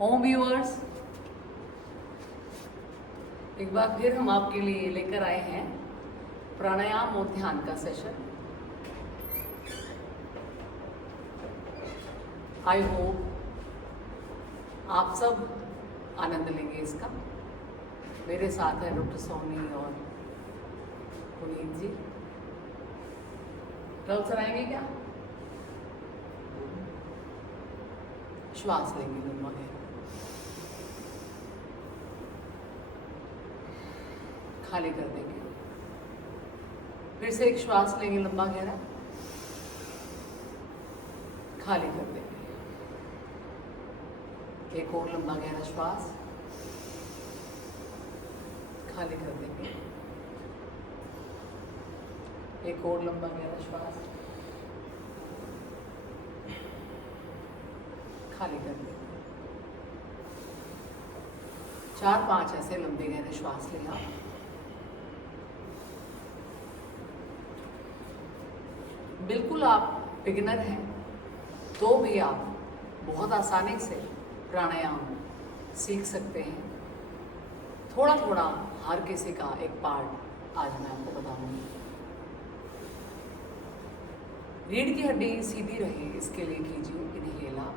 Home viewers, एक बार फिर हम आपके लिए लेकर आए हैं प्राणायाम और ध्यान का सेशन। आई होप आप सब आनंद लेंगे इसका। मेरे साथ है डॉक्टर सोनी और पुनीत जी। कल सराएंगे क्या? श्वास लेंगे लंबा गहरा, खाली कर देंगे। फिर से एक श्वास लेंगे लंबा गहरा, खाली कर देंगे। एक और लंबा गहरा श्वास, खाली कर देंगे। एक और लंबा गहरा श्वास, खाली कर देंगे। 4-5 ऐसे लंबे गहरे श्वास लें आप। बिल्कुल आप बिगिनर हैं तो भी आप बहुत आसानी से प्राणायाम सीख सकते हैं। थोड़ा थोड़ा हर किसी का एक पार्ट आज मैं आपको बताऊंगी। रीढ़ की हड्डी सीधी रहे इसके लिए कीजिए इनहेल आप।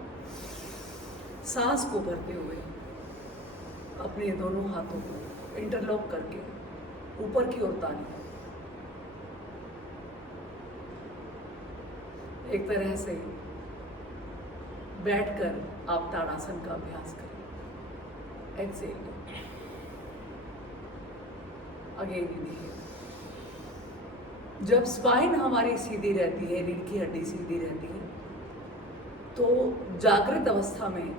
सांस को भरते हुए अपने दोनों हाथों को इंटरलॉक करके ऊपर की ओर तानिए। एक तरह से बैठकर आप ताड़ासन का अभ्यास करें। Exhale again inhale. जब स्पाइन हमारी सीधी रहती है, रीढ़ की हड्डी सीधी रहती है, तो जागृत अवस्था में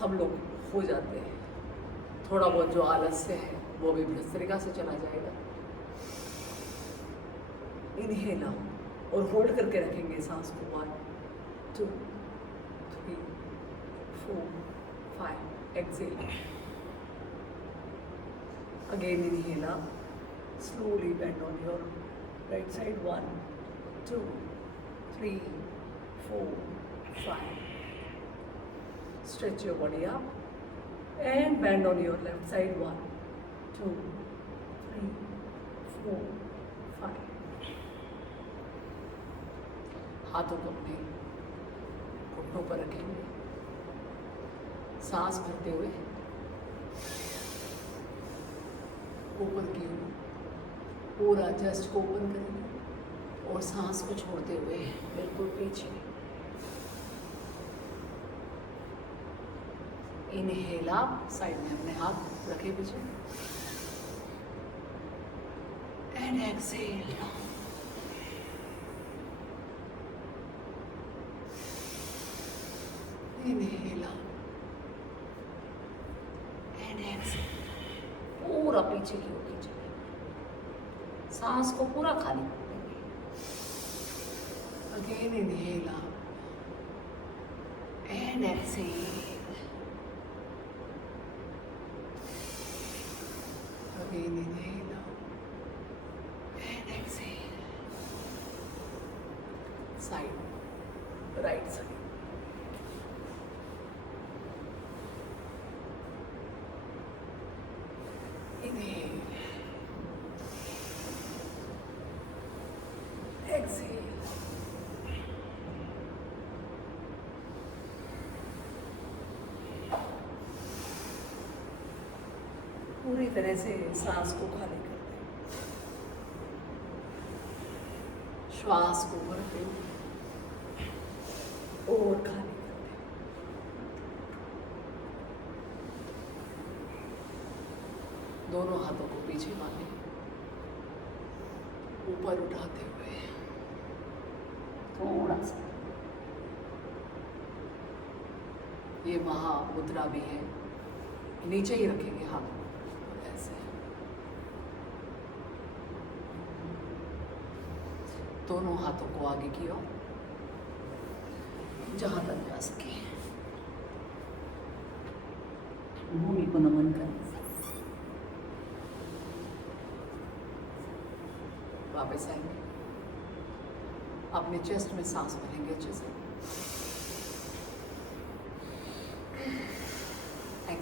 हम लोग हो जाते हैं। थोड़ा बहुत जो आलस्य है वो भी भस्त्रिका से चला जाएगा। इनहेल और होल्ड करके रखेंगे सांस को। 1 2 3 4 5 exhale. Again inhale up. Slowly bend on your right side. 1 2 3 4 5. Stretch your body up and bend on your left side. 1 2 3 4 5. हाथों को अपने घुटनों पर रखेंगे। सांस भरते हुए ऊपर की ओर पूरा चेस्ट को ओपन करेंगे और सांस को छोड़ते हुए बिल्कुल पीछे। इनहेल आप साइड में अपने हाथ रखे पीछे and exhale. Inhale and exhale. पूरा पीछे की ओर खींचेंगे। सांस को पूरा खाली कर देंगे। Again inhale and exhale. Again inhale and exhale. Side, right side. Inhale exhale. पूरी तरह से सांस को खाली कर दें। श्वास को भरते हुए और खाली कर दें। दोनों हाथों को पीछे बांधें, ऊपर उठाते हुए थोड़ा सा। ये महामुद्रा भी है, नीचे ही रखेंगे हाथ ऐसे। दोनों हाथों को आगे की ओर जहां तक जा सके भूमि को नमन करें। वापस आएंगे, अपने चेस्ट में सांस भरेंगे अच्छे से।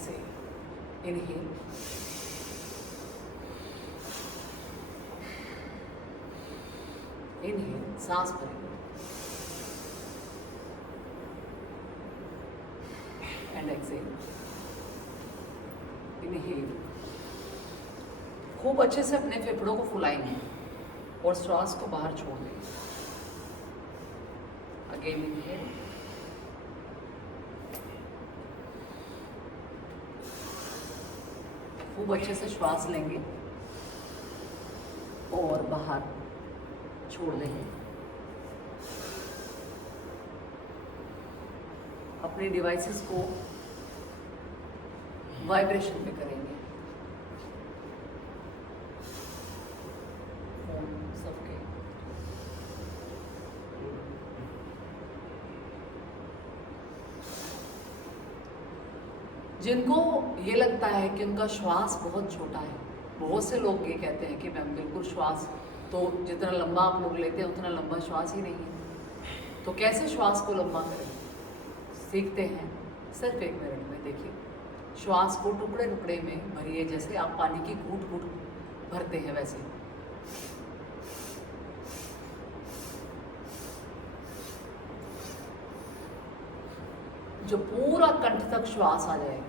एक्सेल। इनहेल, इनहेल, सांस भरेंगे एंड एक्सेल। इनहेल, खूब अच्छे से अपने फेफड़ों को फुलाएंगे और श्वास को बाहर छोड़ देंगे। अगेन इनहेल, खूब अच्छे से श्वास लेंगे और बाहर छोड़ देंगे। अपने डिवाइसेस को वाइब्रेशन पे करेंगे। फोन सबके जिनको ये लगता है कि उनका श्वास बहुत छोटा है, बहुत से लोग ये कहते हैं कि मैम बिल्कुल श्वास तो जितना लंबा आप लोग लेते हैं उतना लंबा श्वास ही नहीं है। तो कैसे श्वास को लंबा करें सीखते हैं सिर्फ 1 मिनट में। देखिए, श्वास को टुकड़े टुकड़े में भरिए, जैसे आप पानी की घूंट घूंट भरते हैं वैसे। जो पूरा कंठ तक श्वास आ जाए,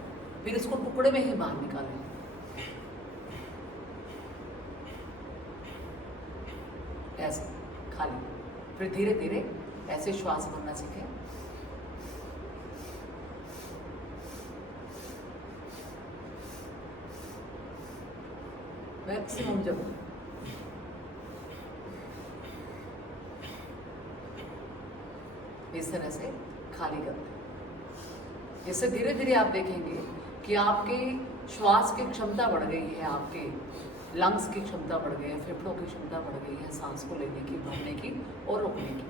फिर इसको टुकड़े में ही बाहर निकालें। ऐसे खाली, फिर धीरे धीरे ऐसे श्वास भरना सीखें। मैक्सिमम जब इस तरह से खाली करते हैं। इससे धीरे धीरे आप देखेंगे कि आपकी श्वास की क्षमता बढ़ गई है, आपके लंग्स की क्षमता बढ़ गई है, फेफड़ों की क्षमता बढ़ गई है सांस को लेने की, भरने की और रोकने की।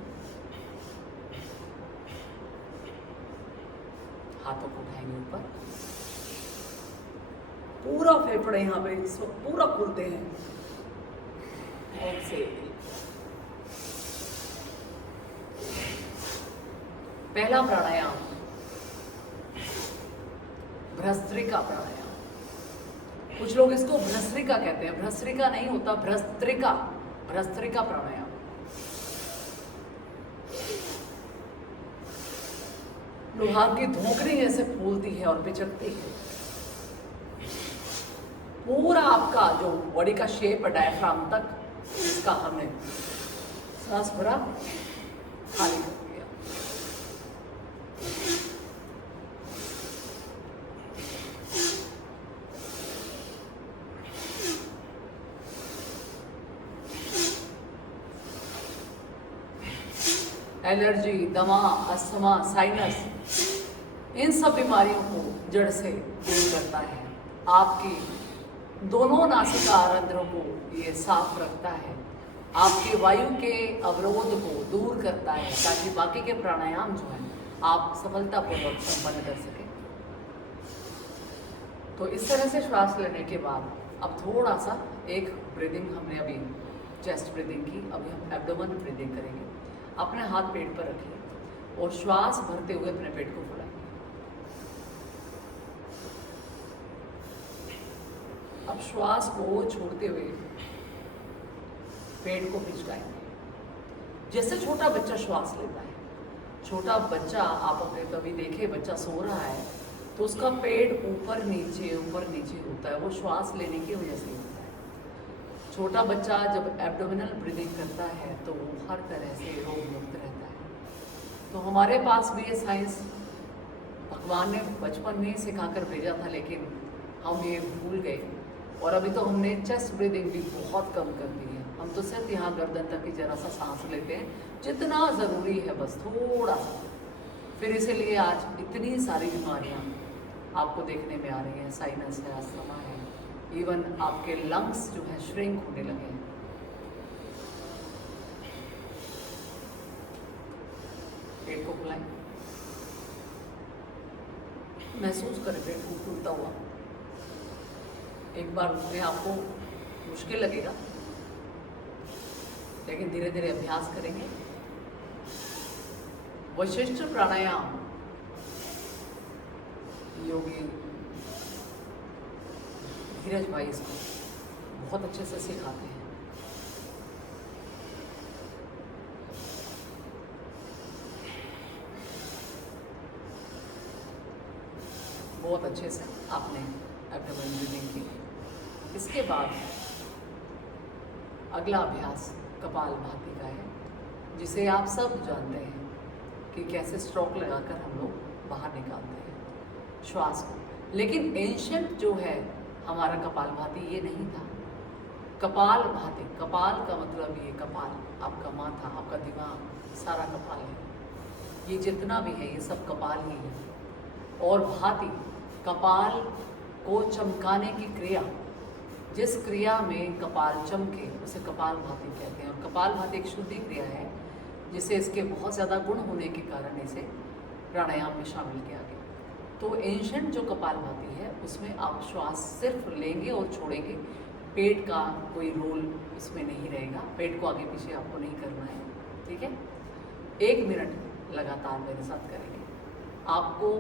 हाथों को उठाएंगे ऊपर, पूरा फेफड़े यहाँ पे पूरा खुलते हैं। एक्सेल, पहला प्राणायाम भ्रस्त्रिका प्राणायाम। कुछ लोग इसको भ्रस्त्रिका कहते हैं, भ्रस्त्रिका नहीं होता, भ्रस्त्रिका, भ्रस्त्रिका प्राणायाम। लोहा की धोकरी जैसे फूलती है और पिचकती है। पूरा आपका जो बॉडी का शेप है डायफ्राम तक, इसका हमने सांस भरा, खाली कर दिया। एलर्जी, दमा, अस्थमा, साइनस, इन सब बीमारियों को जड़ से दूर करता है। आपकी दोनों नासिका रंध्रों को ये साफ रखता है, आपके वायु के अवरोध को दूर करता है, ताकि बाकी के प्राणायाम जो हैं आप सफलतापूर्वक संपन्न कर सकें। तो इस तरह से श्वास लेने के बाद अब थोड़ा सा एक ब्रीदिंग हमने अभी चेस्ट ब्रीदिंग की, अभी हम एब्डोमेन ब्रीदिंग करेंगे। अपने हाथ पेट पर रखिए और श्वास भरते हुए अपने पेट को फुलाएं। अब श्वास को छोड़ते हुए पेट को खिंचवाएंगे, जैसे छोटा बच्चा श्वास लेता है। छोटा बच्चा, आप अपने कभी देखे, बच्चा सो रहा है तो उसका पेट ऊपर नीचे होता है, वो श्वास लेने की वजह से होता है। छोटा बच्चा जब एब्डोमिनल ब्रीदिंग करता है तो वो हर तरह से रोग मुक्त रहता है। तो हमारे पास भी ये साइंस भगवान ने बचपन में ही सिखाकर भेजा था, लेकिन हम ये भूल गए। और अभी तो हमने चेस्ट ब्रीदिंग भी बहुत कम कर दी है। हम तो सिर्फ यहाँ गर्दन तक ही जरा सा सांस लेते हैं, जितना ज़रूरी है, बस थोड़ा सा। फिर इसीलिए आज इतनी सारी बीमारियाँ आपको देखने में आ रही हैं। साइनस है, अस्थमा है, इवन आपके लंग्स जो है श्रिंक होने लगे हैं। पेट को फुलाएं, महसूस करें पेट को फूलता हुआ। एक बार उसमें आपको मुश्किल लगेगा, लेकिन धीरे धीरे अभ्यास करेंगे। वशिष्ठ प्राणायाम योगी धीरज भाई इसको बहुत अच्छे से सिखाते हैं। बहुत अच्छे से आपने एब्डोमेन ब्रीदिंग की। इसके बाद अगला अभ्यास कपालभाति का है, जिसे आप सब जानते हैं कि कैसे स्ट्रोक लगाकर हम लोग बाहर निकालते हैं श्वास को। लेकिन एंशंट जो है हमारा कपालभाति ये नहीं था। कपालभाति, कपाल का मतलब ये कपाल, आपका माथा, आपका दिमाग, सारा कपाल है। ये जितना भी है ये सब कपाल ही है। और भाति, कपाल को चमकाने की क्रिया, जिस क्रिया में कपाल चमके उसे कपालभाति कहते हैं। और कपालभाति एक शुद्धि क्रिया है, जिसे इसके बहुत ज़्यादा गुण होने के कारण इसे प्राणायाम में शामिल किया गया। तो एंशंट जो कपालभाति है उसमें आप श्वास सिर्फ लेंगे और छोड़ेंगे, पेट का कोई रोल उसमें नहीं रहेगा, पेट को आगे पीछे आपको नहीं करना है, ठीक है। 1 मिनट लगातार मेरे साथ करेंगे। आपको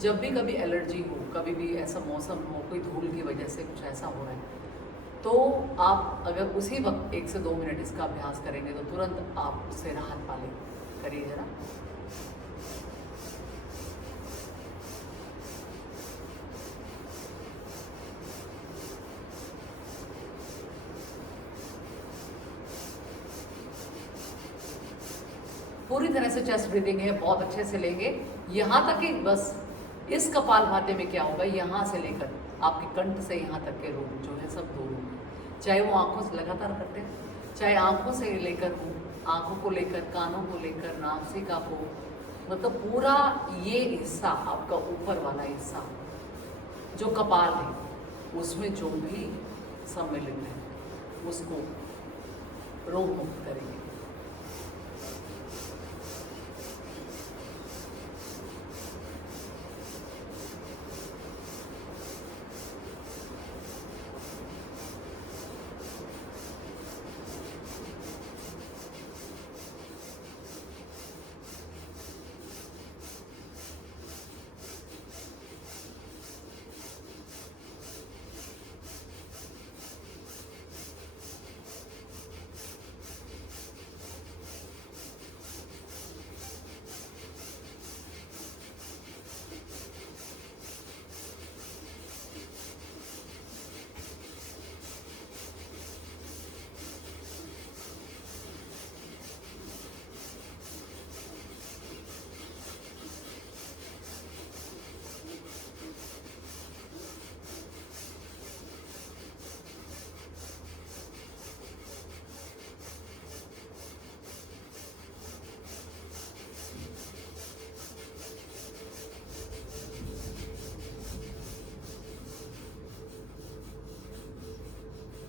जब भी कभी एलर्जी हो, कभी भी ऐसा मौसम हो, कोई धूल की वजह से कुछ ऐसा हो रहा है, तो आप अगर उसी वक्त 1 से 2 मिनट इसका अभ्यास करेंगे तो तुरंत आप उससे राहत पा लेंगे। करिए जरा। पूरी तरह से चेस्ट ब्रीदिंग है, बहुत अच्छे से लेंगे यहाँ तक कि बस इस कपालभाति में क्या होगा, यहाँ से लेकर आपके कंठ से यहाँ तक के रोग जो है सब दूर होंगे। चाहे वो आंखों से लगातार करते हैं, चाहे आंखों से लेकर हो, आंखों को लेकर, कानों को लेकर, नासिका को, मतलब पूरा ये हिस्सा आपका ऊपर वाला हिस्सा जो कपाल है उसमें जो भी सम्मिलित है उसको रोग मुक्त करेंगे।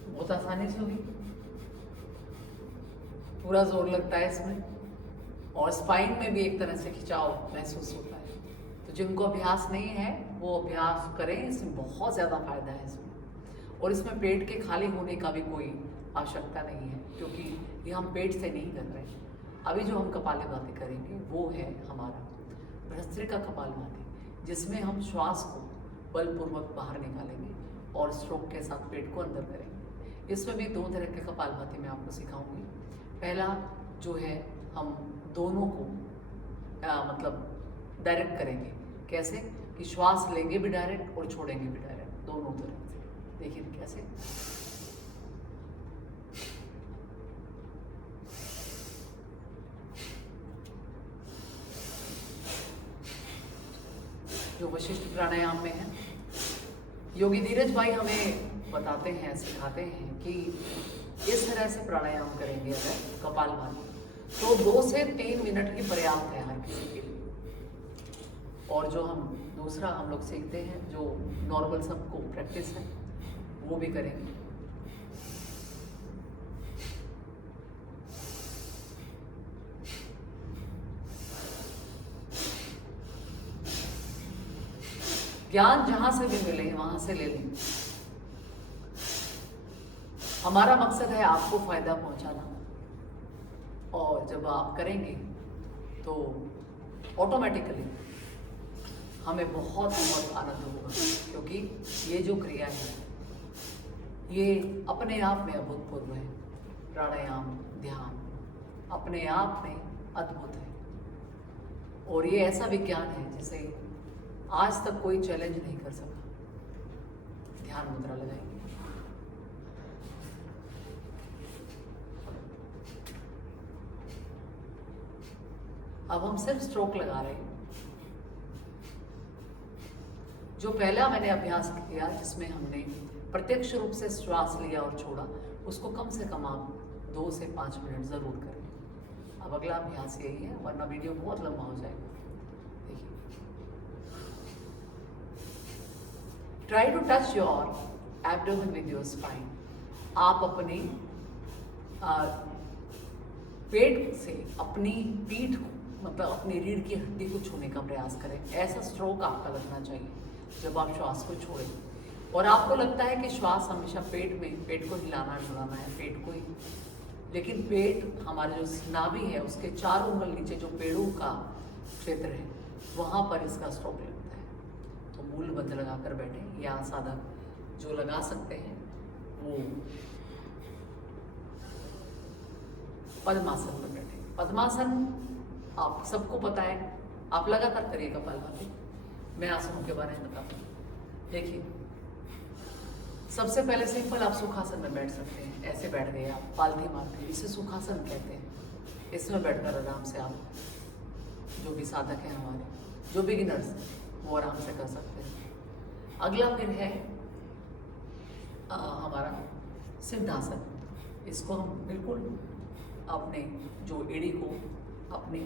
बहुत आसानी से हुई, पूरा जोर लगता है इसमें और स्पाइन में भी एक तरह से खिंचाव महसूस होता है। तो जिनको अभ्यास नहीं है वो अभ्यास करें, इसमें बहुत ज़्यादा फायदा है इसमें। और इसमें पेट के खाली होने का भी कोई आवश्यकता नहीं है, क्योंकि ये हम पेट से नहीं कर रहे हैं। अभी जो हम कपालभाति करेंगे वो है हमारा भस्त्रिका कपालभाति, जिसमें हम श्वास को बलपूर्वक बाहर निकालेंगे और स्ट्रोक के साथ पेट को अंदर करेंगे। इसमें भी 2 तरह के कपालभाति मैं आपको सिखाऊंगी। पहला जो है हम दोनों को मतलब डायरेक्ट करेंगे। कैसे कि श्वास लेंगे भी डायरेक्ट और छोड़ेंगे भी डायरेक्ट, दोनों तरह से। देखिए कैसे। जो वशिष्ठ प्राणायाम में है, योगी धीरज भाई हमें बताते हैं, सिखाते हैं कि इस तरह से प्राणायाम करेंगे अगर कपालभाति तो 2 से 3 मिनट ही पर्याप्त है हर किसी के लिए। और जो हम दूसरा हम लोग सीखते हैं, जो नॉर्मल सबको प्रैक्टिस है, वो भी करेंगे। ज्ञान जहां से भी मिले वहां से ले लें। हमारा मकसद है आपको फायदा पहुंचाना, और जब आप करेंगे तो ऑटोमेटिकली हमें बहुत बहुत आनंद होगा, क्योंकि ये जो क्रिया है ये अपने आप में अभूतपूर्व है। प्राणायाम, ध्यान अपने आप में अद्भुत है और ये ऐसा विज्ञान है जिसे आज तक कोई चैलेंज नहीं कर सका। ध्यान मुद्रा लगाएंगे। अब हम सिर्फ स्ट्रोक लगा रहे हैं। जो पहला मैंने अभ्यास किया जिसमें हमने प्रत्यक्ष रूप से श्वास लिया और छोड़ा, उसको कम से कम आप 2 से 5 मिनट जरूर करें। अब अगला अभ्यास यही है, वरना वीडियो बहुत लंबा हो जाएगा। देखिए, try to touch your abdomen with your spine. आप अपने पेट से अपनी पीठ को, मतलब अपनी रीढ़ की हड्डी को छूने का प्रयास करें। ऐसा स्ट्रोक आपका लगना चाहिए जब आप श्वास को छोड़ें। और आपको लगता है कि श्वास हमेशा पेट को हिलाना डुलाना है, पेट को ही, लेकिन पेट हमारे जो नाभि है उसके 4 उंगल नीचे जो पेड़ों का क्षेत्र है वहाँ पर इसका स्ट्रोक लगता है। तो मूल बंद लगा कर बैठे या साधक जो लगा सकते हैं वो पद्मासन में बैठे। पद्मासन आप सबको पता है, आप लगातार करिए कपालभाति। मैं आसनों के बारे में बताता हूँ। देखिए, सबसे पहले सिंपल आप सुखासन में बैठ सकते हैं। ऐसे बैठ गए आप पालथी मार के, इसे सुखासन कहते हैं। इसमें बैठकर आराम से आप, जो भी साधक हैं हमारे, जो बिगिनर्स, वो आराम से कर सकते हैं। अगला फिर है हमारा सिद्धासन। इसको हम बिल्कुल अपने जो एड़ी को अपने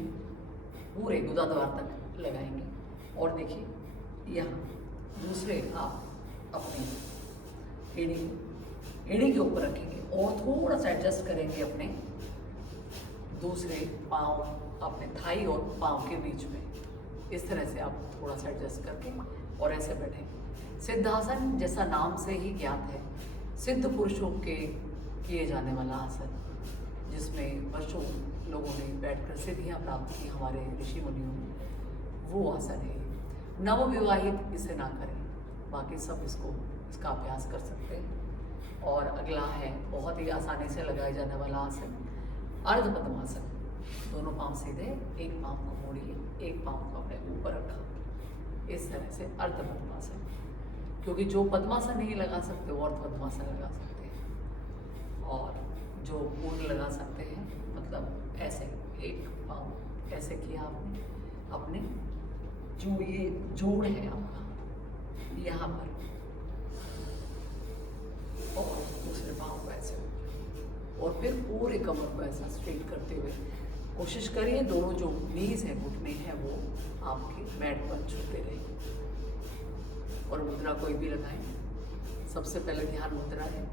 पूरे गुदाद्वार तक लगाएंगे और देखिए यहाँ दूसरे आप अपनी एड़ी के ऊपर रखेंगे और थोड़ा सा एडजस्ट करेंगे अपने दूसरे पाँव, अपने थाई और पाँव के बीच में। इस तरह से आप थोड़ा सा एडजस्ट करके और ऐसे बैठेंगे। सिद्धासन जैसा नाम से ही ज्ञात है, सिद्ध पुरुषों के किए जाने वाला आसन, जिसमें वर्षों लोगों ने बैठकर सिद्धियाँ प्राप्त की, हमारे ऋषि मुनियों ने, वो आसन है। नवविवाहित इसे ना करें, बाकी सब इसका अभ्यास कर सकते हैं। और अगला है बहुत ही आसानी से लगाए जाने वाला आसन, अर्ध पद्मासन। दोनों पाँव सीधे, एक पाँव को मोड़िए, एक पाँव को अपने ऊपर रखा, इस तरह से अर्ध पद्मासन। क्योंकि जो पद्मासन नहीं लगा सकते वो अर्ध पद्मासन लगा सकते हैं, और जो पूर्ण लगा सकते हैं, मतलब ऐसे एक पाँव ऐसे किया आपने, अपने जो ये जोड़ है आपका यहाँ पर, और दूसरे पाँव को ऐसे, और फिर पूरे कमर को ऐसा स्ट्रेट करते हुए कोशिश करिए दोनों जो नीज है, घुटने हैं, वो आपके मैट पर छूते रहे। और मुद्रा कोई भी लगाएं। सबसे पहले ध्यान मुद्रा है,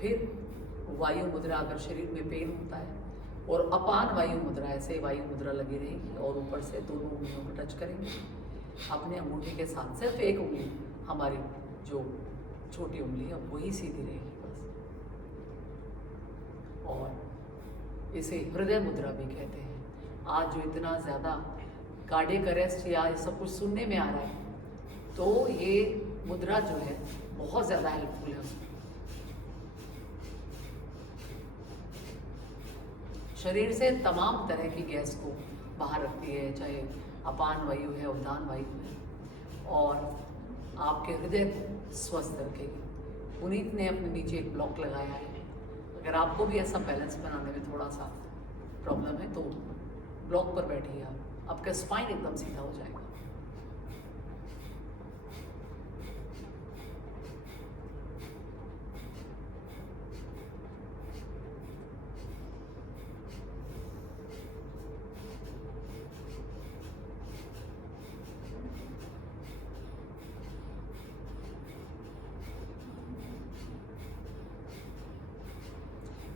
फिर वायु मुद्रा अगर शरीर में पेन होता है, और अपान वायु मुद्रा, ऐसे वायु मुद्रा लगी रहेगी और ऊपर से दोनों उंगलियों को टच करेंगे अपने अंगूठे के साथ। सिर्फ एक उंगली, हमारी जो छोटी उंगली है वही सीधी रहेगी बस। और इसे हृदय मुद्रा भी कहते हैं। आज जो इतना ज़्यादा कार्डियक अरेस्ट या ये सब कुछ सुनने में आ रहा है, तो ये मुद्रा जो है बहुत ज़्यादा हेल्पफुल है उसमें। शरीर से तमाम तरह की गैस को बाहर रखती है, चाहे अपान वायु है, उदान वायु है, और आपके हृदय को स्वस्थ रखेगी। पुनीत ने अपने नीचे एक ब्लॉक लगाया है। अगर आपको भी ऐसा बैलेंस बनाने में थोड़ा सा प्रॉब्लम है तो ब्लॉक पर बैठिए आप, आपका स्पाइन एकदम सीधा हो जाएगा।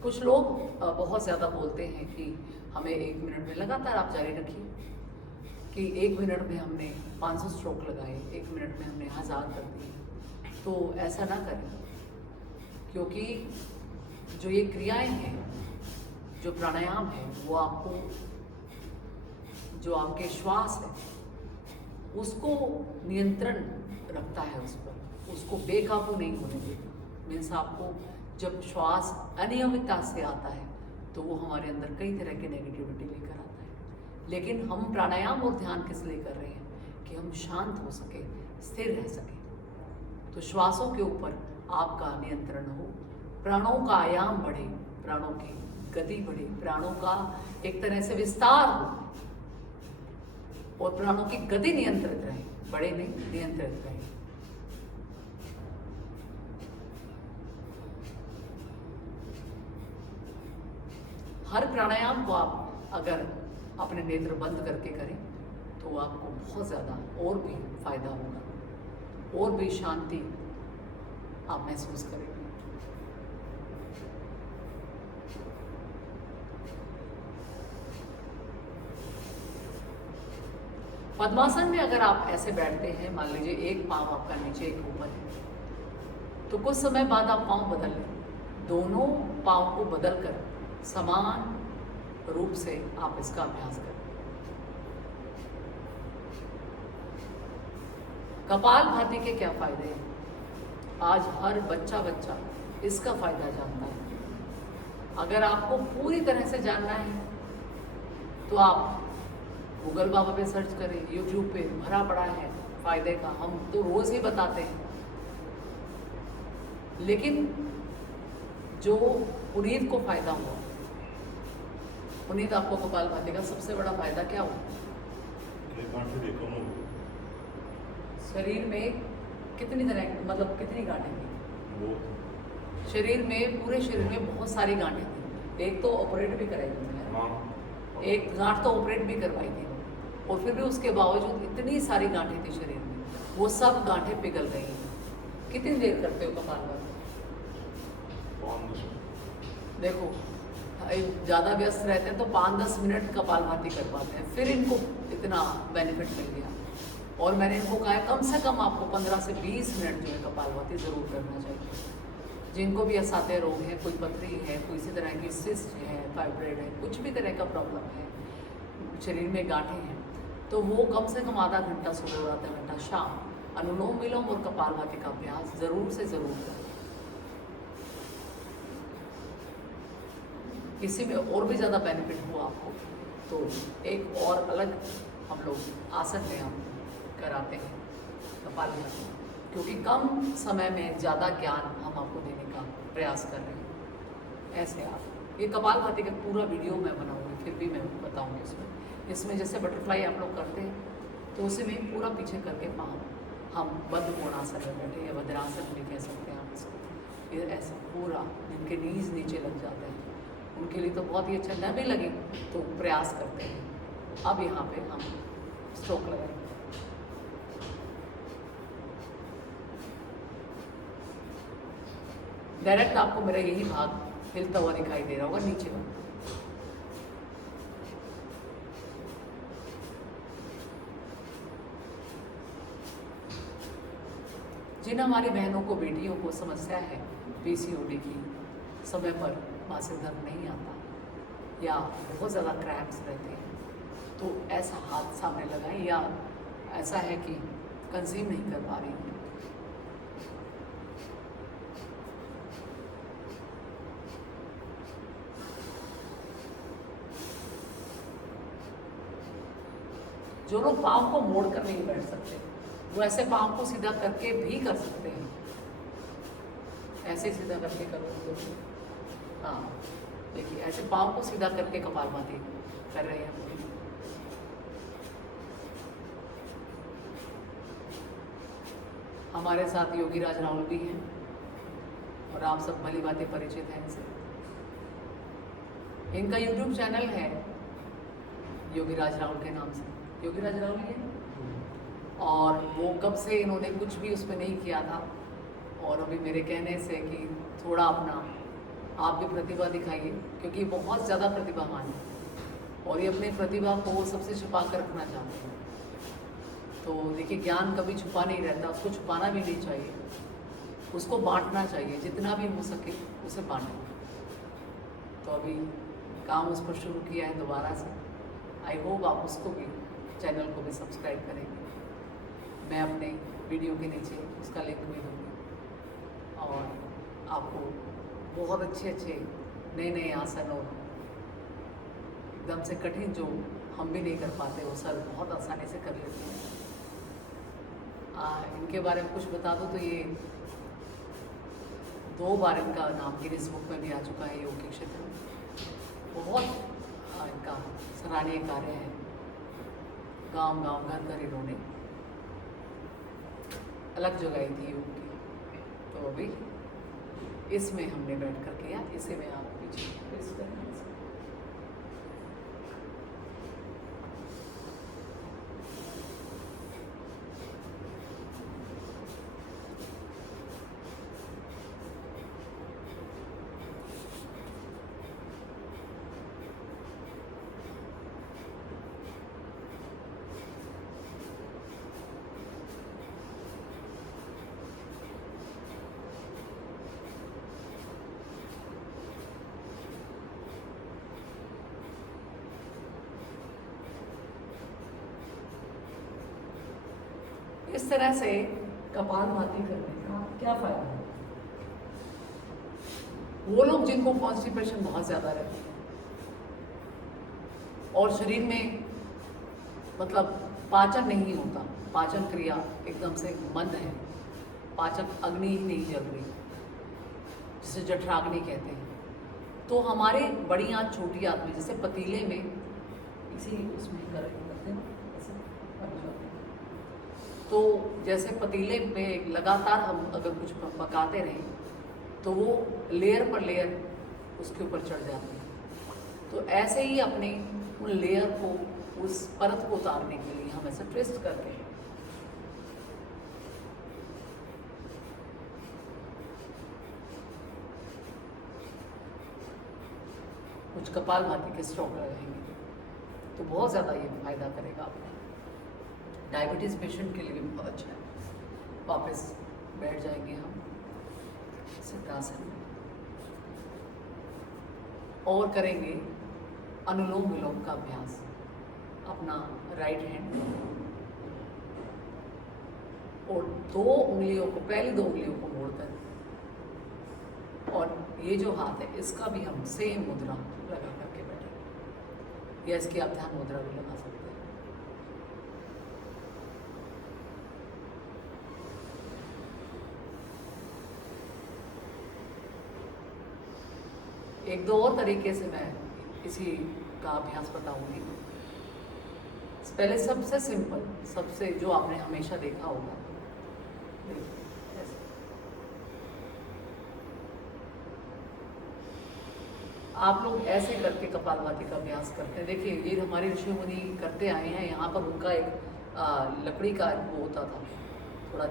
कुछ लोग बहुत ज़्यादा बोलते हैं कि हमें 1 मिनट में, लगातार आप जारी रखिए कि 1 मिनट में हमने 500 स्ट्रोक लगाए, 1 मिनट में हमने 1000 कर दिए। तो ऐसा ना करें, क्योंकि जो ये क्रियाएं हैं, जो प्राणायाम है, वो आपको, जो आपके श्वास है उसको नियंत्रण रखता है, उस पर, उसको बेकाबू नहीं होने देता, मीन्स आपको जब श्वास अनियमितता से आता है तो वो हमारे अंदर कई तरह की नेगेटिविटी लेकर आता है। लेकिन हम प्राणायाम और ध्यान किस लिए कर रहे हैं कि हम शांत हो सके, स्थिर रह सके। तो श्वासों के ऊपर आपका नियंत्रण हो, प्राणों का आयाम बढ़े, प्राणों की गति बढ़े, प्राणों का एक तरह से विस्तार हो और प्राणों की गति नियंत्रित रहे, बढ़े नहीं, नियंत्रित रहे। हर प्राणायाम को आप अगर अपने नेत्र बंद करके करें तो आपको बहुत ज़्यादा और भी फायदा होगा और भी शांति आप महसूस करेंगे। पद्मासन में अगर आप ऐसे बैठते हैं, मान लीजिए एक पांव आपका नीचे एक ऊपर है, तो कुछ समय बाद आप पांव बदल लें, दोनों पांव को बदलकर समान रूप से आप इसका अभ्यास करें। कपालभाति के क्या फायदे हैं? आज हर बच्चा इसका फायदा जानता है। अगर आपको पूरी तरह से जानना है तो आप गूगल बाबा पे सर्च करें, यूट्यूब पे भरा पड़ा है फायदे का, हम तो रोज ही बताते हैं। लेकिन जो पुनीत को फायदा हुआ, पुनीत आपको कपालभाति का सबसे बड़ा फायदा क्या हुआ? शरीर में कितनी तरह, मतलब कितनी गांठें थी शरीर में? पूरे शरीर में बहुत सारी गांठें थी। एक तो ऑपरेट भी कराई थी, एक गांठ तो ऑपरेट भी करवाई थी, और फिर भी उसके बावजूद इतनी सारी गांठें थी शरीर में, वो सब गांठें पिघल गई। कितनी देर करते हो कपालभाति? देखो ज़्यादा व्यस्त रहते हैं तो 5-10 मिनट कपालभाति कर पाते हैं, फिर इनको इतना बेनिफिट मिल गया। और मैंने इनको कहा है कम से कम आपको 15 से 20 मिनट जो है कपालभाति ज़रूर करना चाहिए। जिनको भी असाध्य रोग है, कोई पथरी है, कोई इसी तरह की सिस्ट है, फाइब्रेड है, कुछ भी तरह का प्रॉब्लम है, शरीर में गांठें हैं, तो वो कम से कम आधा घंटा सुबह और आधा घंटा शाम अनुलोम विलोम और कपालभाति का अभ्यास ज़रूर से ज़रूर करें। इसी में और भी ज़्यादा बेनिफिट हुआ आपको तो एक और अलग हम लोग आसन में हम कराते हैं कपालभाति, क्योंकि कम समय में ज़्यादा ज्ञान हम आपको देने का प्रयास कर रहे हैं। ऐसे आप ये कपालभाति का पूरा वीडियो मैं बनाऊंगी, फिर भी मैं बताऊंगी इसमें जैसे बटरफ्लाई आप लोग करते हैं तो उसी में पूरा पीछे करके पाँव हम बद्ध कोणासन में बैठे या वज्रासन भी कह सकते हैं आप इसको। ये ऐसा पूरा जिनके नीज नीचे लग जाते हैं उनके लिए तो बहुत ही अच्छा, न भी लगे तो प्रयास करते हैं। अब यहाँ पे हम स्ट्रोक लगाएंगे। डायरेक्ट आपको मेरा यही भाग हिलता हुआ दिखाई दे रहा होगा नीचे में। जिन हमारी बहनों को, बेटियों को समस्या है पीसीओडी की, समय पर मासिक धर्म नहीं आता या बहुत ज़्यादा क्रैम्प्स रहते हैं, तो ऐसा हाथ सामने लगाएं, या ऐसा है कि कंसीव नहीं कर पा रही हूँ, जो लोग पाँव को मोड़ कर नहीं बैठ सकते वो ऐसे पाँव को सीधा करके भी कर सकते हैं। ऐसे सीधा करके करो, हाँ देखिए ऐसे पाँव को सीधा करके कपालभाति कर रहे हैं। हमारे साथ योगी राज राहुल भी हैं और आप सब भली बातें परिचित हैं इनसे। इनका यूट्यूब चैनल है योगी राज राहुल के नाम से, योगी राज राहुल है। और वो कब से इन्होंने कुछ भी उसमें नहीं किया था, और अभी मेरे कहने से कि थोड़ा अपना आप भी प्रतिभा दिखाइए, क्योंकि बहुत ज़्यादा प्रतिभावान है और ये अपनी प्रतिभा को सबसे छुपा कर रखना चाहते हैं। तो देखिए ज्ञान कभी छुपा नहीं रहता, उसको छुपाना भी नहीं चाहिए, उसको बांटना चाहिए, जितना भी हो सके उसे बांटें। तो अभी काम उस पर शुरू किया है दोबारा से। आई होप आप उसको भी, चैनल को भी सब्सक्राइब करेंगे। मैं अपने वीडियो के नीचे उसका लिंक भी दूँगी। और आपको बहुत अच्छे नए आसन और एकदम से कठिन जो हम भी नहीं कर पाते वो सर बहुत आसानी से कर लेते हैं। इनके बारे में कुछ बता दूं तो ये 2 बार इनका नाम गिनीज बुक में भी आ चुका है योग के क्षेत्र में। बहुत इनका सराहनीय कार्य है। गांव घर इन्होंने अलग जगाई थी योग की, तो अभी इसमें हमने बैठ कर किया। इसे मैं आप पीछे प्रेस करें। इस तरह से कपालभाति करने का क्या फायदा है? वो लोग जिनको कॉन्स्टिपेशन बहुत ज्यादा रहती है और शरीर में मतलब पाचन नहीं होता, पाचन क्रिया एकदम से मंद है, पाचन अग्नि ही नहीं जल रही, जिसे जठराग्नि कहते हैं, तो हमारे बड़ी आंत छोटी आंत में जैसे पतीले में इसी उसमें करते हैं ऐसे, तो जैसे पतीले में लगातार हम अगर कुछ पकाते रहें तो वो लेयर पर लेयर उसके ऊपर चढ़ जाती है। तो ऐसे ही अपने उन लेयर को, उस परत को उतारने के लिए हम ऐसे ट्विस्ट करते हैं। कुछ कपालभाति के स्ट्रोक लगाएंगे तो बहुत ज़्यादा ये फायदा करेगा आपको। डायबिटीज़ पेशेंट के लिए भी बहुत अच्छा है। वापस बैठ जाएंगे हम सिद्धासन में और करेंगे अनुलोम विलोम का अभ्यास। अपना राइट हैंड और 2 उंगलियों को, पहली 2 उंगलियों को मोड़कर, और ये जो हाथ है इसका भी हम सेम मुद्रा लगा करके बैठे, या इसकी आप ध्यान मुद्रा भी लगा सकते हैं। एक 2 और तरीके से मैं इसी का अभ्यास बताऊंगी। पहले सबसे सिंपल, सबसे जो आपने हमेशा देखा होगा, आप लोग ऐसे करके कपालभाति का अभ्यास करते हैं। देखिए ये हमारे ऋषि मुनि करते आए हैं। यहाँ पर उनका एक लकड़ी का वो होता था, थोड़ा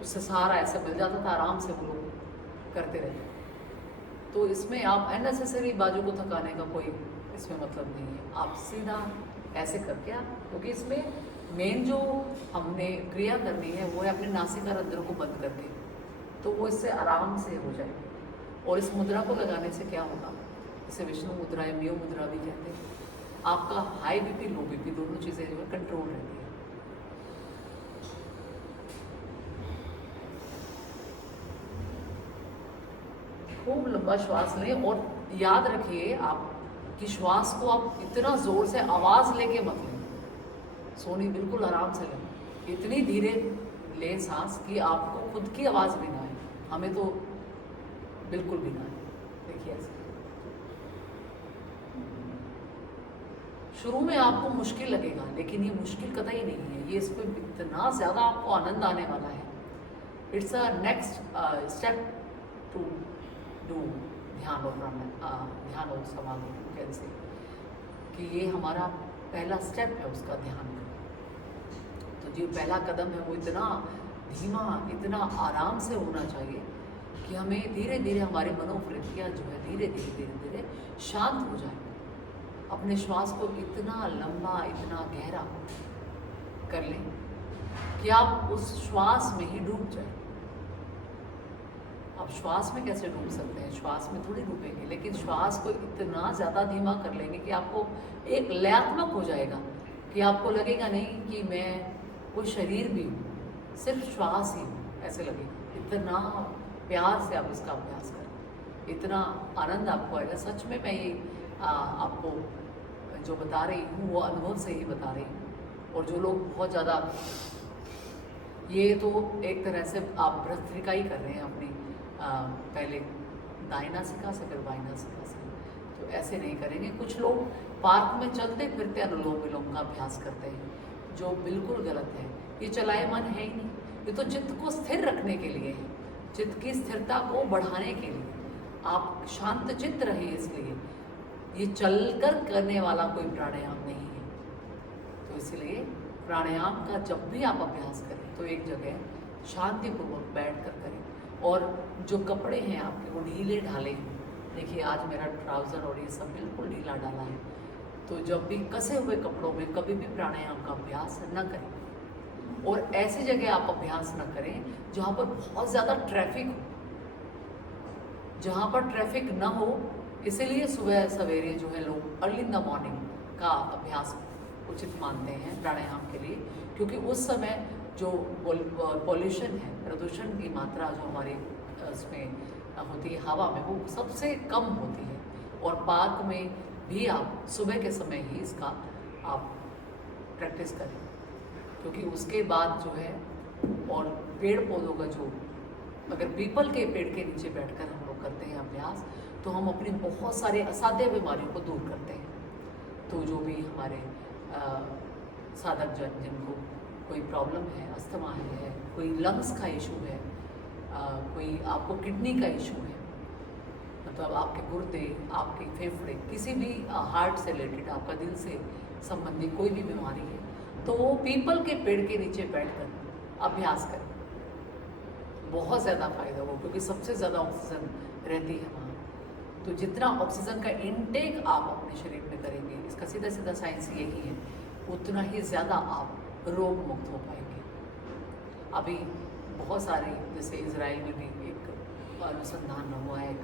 उससे सहारा ऐसे मिल जाता था, आराम से वो लोग करते रहते। तो इसमें आप अननेसेसरी बाजू को थकाने का कोई इसमें मतलब नहीं है। आप सीधा ऐसे करके क्योंकि इसमें मेन जो हमने क्रिया करनी है वो है अपने नासिका रंध्र को बंद करके, तो वो इससे आराम से हो जाएगी। और इस मुद्रा को लगाने से क्या होगा, इसे विष्णु मुद्रा या मियो मुद्रा भी कहते हैं। आपका हाई बीपी, लो बीपी दोनों चीज़ें जो है कंट्रोल रहती है। खूब लंबा श्वास लें और याद रखिए आप कि श्वास को आप इतना जोर से आवाज़ लेके मत लें। सोनी बिल्कुल आराम से लें, इतनी धीरे लें सांस कि आपको खुद की आवाज़ भी ना आए, हमें तो बिल्कुल भी ना आए। देखिए ऐसे शुरू में आपको मुश्किल लगेगा, लेकिन ये मुश्किल कतई नहीं है। ये इसको इतना ज़्यादा आपको आनंद आने वाला है। It's a next step to do ध्यान और ध्यान और समाधि कैसे, कि ये हमारा पहला स्टेप है उसका ध्यान का। तो जो पहला कदम है वो इतना धीमा, इतना आराम से होना चाहिए कि हमें धीरे धीरे हमारी मनोवृत्तियाँ जो है धीरे धीरे शांत हो जाए। अपने श्वास को इतना लंबा, इतना गहरा कर लें कि आप उस श्वास में ही डूब जाए। अब श्वास में कैसे डूब सकते हैं, श्वास में थोड़ी डूबेंगे, लेकिन श्वास को इतना ज़्यादा धीमा कर लेंगे कि आपको एक लयात्मक हो जाएगा, कि आपको लगेगा नहीं कि मैं कोई शरीर भी हूँ, सिर्फ श्वास ही हूँ, ऐसे लगेगा। इतना प्यार से आप इसका अभ्यास करें, इतना आनंद आपको आएगा। सच में मैं ये आपको जो बता रही हूँ वो अनुभव से ही बता रही हूँ। और जो लोग बहुत ज़्यादा, ये तो एक तरह से आप भस्त्रिका ही कर रहे हैं अपनी, पहले दाएं नासिका से फिर बाएं नासिका से, तो ऐसे नहीं करेंगे। कुछ लोग पार्क में चलते फिरते अनुलोम विलोम का अभ्यास करते हैं, जो बिल्कुल गलत है। ये चलाए मन है ही नहीं, ये तो चित्त को स्थिर रखने के लिए है, चित्त की स्थिरता को बढ़ाने के लिए, आप शांत चित्त रहें, इसलिए ये चलकर करने वाला कोई प्राणायाम नहीं है। तो इसलिए प्राणायाम का जब भी आप अभ्यास करें तो एक जगह शांतिपूर्वक बैठ कर करें। और जो कपड़े हैं आपके वो ढीले ढाले हैं, देखिए आज मेरा ट्राउज़र और ये सब बिल्कुल ढीला डाला है, तो जब भी कसे हुए कपड़ों में कभी भी प्राणायाम का अभ्यास न करें। और ऐसी जगह आप अभ्यास न करें जहाँ पर बहुत ज़्यादा ट्रैफिक हो, जहाँ पर ट्रैफिक न हो। इसीलिए सुबह सवेरे जो है लोग अर्ली इन द मॉर्निंग का अभ्यास उचित मानते हैं प्राणायाम के लिए, क्योंकि उस समय जो पॉल्यूशन है, प्रदूषण की मात्रा जो हमारे उसमें होती है हवा में, वो सबसे कम होती है। और पार्क में भी आप सुबह के समय ही इसका आप प्रैक्टिस करें, क्योंकि उसके बाद जो है, और पेड़ पौधों का जो, अगर पीपल के पेड़ के नीचे बैठकर हम लोग करते हैं अभ्यास, तो हम अपनी बहुत सारे असाध्य बीमारियों को दूर करते हैं। तो जो भी हमारे साधक जन, जिनको कोई प्रॉब्लम है, अस्थमा है, कोई लंग्स का इशू है, कोई आपको किडनी का इशू है, मतलब आपके गुर्दे, आपके फेफड़े, किसी भी हार्ट से रिलेटेड, आपका दिल से संबंधित कोई भी बीमारी है, तो वो पीपल के पेड़ के नीचे बैठकर अभ्यास करें, बहुत ज़्यादा फायदा हो, क्योंकि सबसे ज़्यादा ऑक्सीजन रहती है वहाँ। तो जितना ऑक्सीजन का इनटेक आप अपने शरीर में करेंगे, इसका सीधा सीधा साइंस यही है, उतना ही ज़्यादा आप रोग मुक्त हो पाएंगे। अभी बहुत सारे, जैसे इजराइल में भी एक अनुसंधान हुआ है, एक